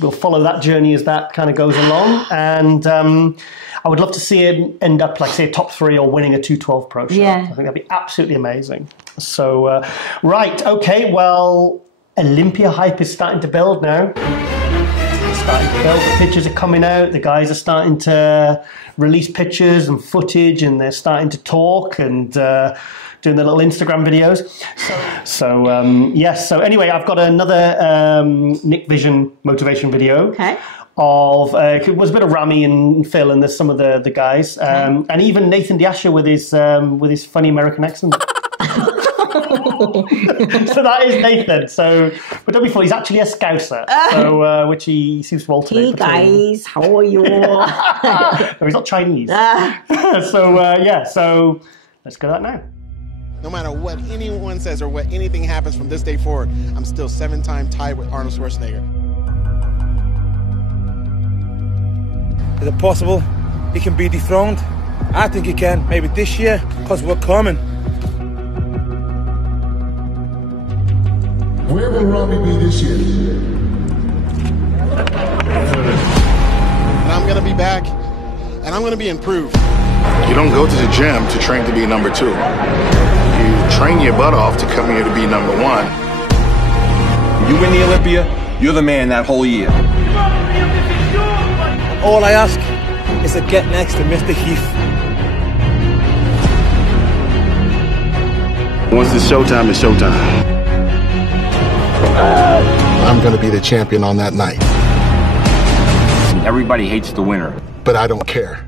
We'll follow that journey as that kind of goes along, and I would love to see it end up, like, say, top 3 or winning a 212 Pro show. Yeah. I think that'd be absolutely amazing. So, right, okay, well, Olympia hype is starting to build now. It's starting to build. The pictures are coming out. The guys are starting to release pictures and footage, and they're starting to talk and doing their little Instagram videos. Yes. So anyway, I've got another Nick Vision motivation video. Okay. Of it was a bit of Rami and Phil, and there's some of the guys, and even Nathan Diasha with his funny American accent. So that is Nathan. So, but don't be fooled, he's actually a Scouser. So, which he seems to alternate. Hey guys, how are you? No, he's not Chinese. So let's go to that now. No matter what anyone says or what anything happens from this day forward, I'm still 7-time tied with Arnold Schwarzenegger. Is it possible he can be dethroned? I think he can, maybe this year, because we're coming. Where will Robbie be this year? And I'm going to be back, and I'm going to be improved. You don't go to the gym to train to be number 2. You train your butt off to come here to be number 1. You win the Olympia, you're the man that whole year. All I ask is to get next to Mr. Heath. Once it's showtime, it's showtime. I'm going to be the champion on that night. Everybody hates the winner. But I don't care.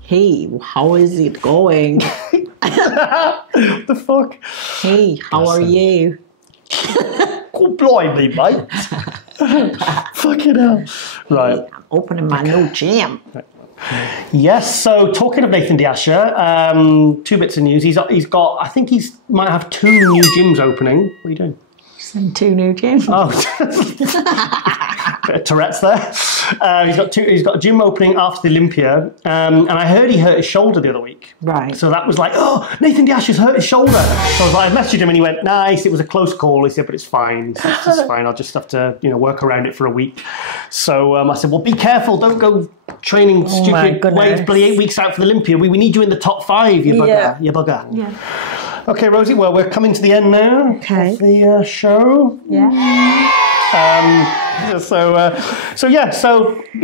Hey, how is it going? What the fuck? Hey, how are you? Go blimey, mate. Fucking hell. Right. Hey, I'm opening my new gym. Yes, so talking of Nathan Diasha, 2 bits of news. He's got, I think might have 2 new gyms opening. What are you doing? Send 2 new gyms. Oh, bit of Tourette's there. He's got a gym opening after the Olympia, and I heard he hurt his shoulder the other week. Right. So that was like, oh, Nathan Diasha's hurt his shoulder. So I was like, I messaged him, and he went, nice. It was a close call. He said, but it's fine. He said, it's fine. I'll just have to, work around it for a week. So I said, well, be careful. Don't go training stupid weights, bloody 8 weeks out for the Olympia. We need you in the top 5. You bugger. Yeah. You bugger. Yeah. Okay, Rosie. Well, we're coming to the end now. Okay. Of the show. Yeah. So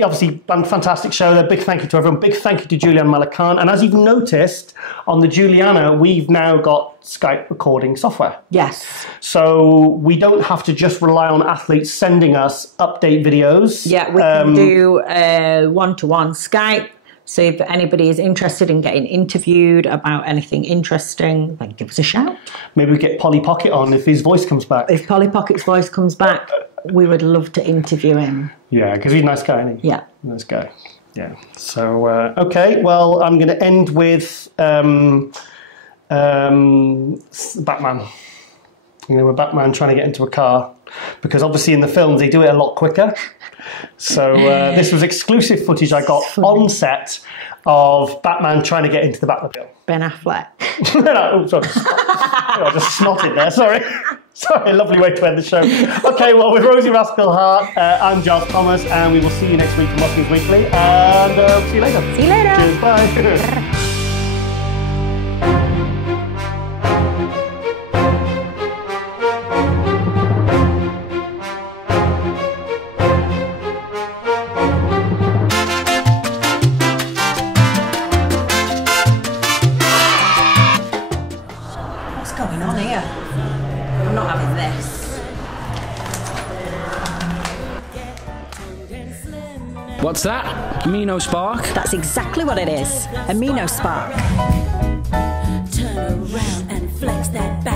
obviously fantastic show there. Big thank you to everyone. Big thank you to Juliana Malakan. And as you've noticed on the Juliana, we've now got Skype recording software. Yes. So we don't have to just rely on athletes sending us update videos. Yeah, we can do one-to-one Skype. So if anybody is interested in getting interviewed about anything interesting, then give us a shout. Maybe we get Polly Pocket on if his voice comes back. If Polly Pocket's voice comes back, we would love to interview him. Yeah, because he's a nice guy, isn't he? Yeah. Nice guy. Yeah. So, okay, well, I'm going to end with Batman. With Batman trying to get into a car. Because obviously in the films, they do it a lot quicker. So this was exclusive footage I got on set of Batman trying to get into the Batmobile. Ben Affleck. No, sorry. I just snotted there, sorry. Sorry, lovely way to end the show. Okay, well, with Rosie Rascal Hart, I'm Giles Thomas, and we will see you next week from Muskings Weekly. And see you later. See you later. Cheers, bye. What's that? Amino Spark? That's exactly what it is. Amino Spark. Turn around and flex that back.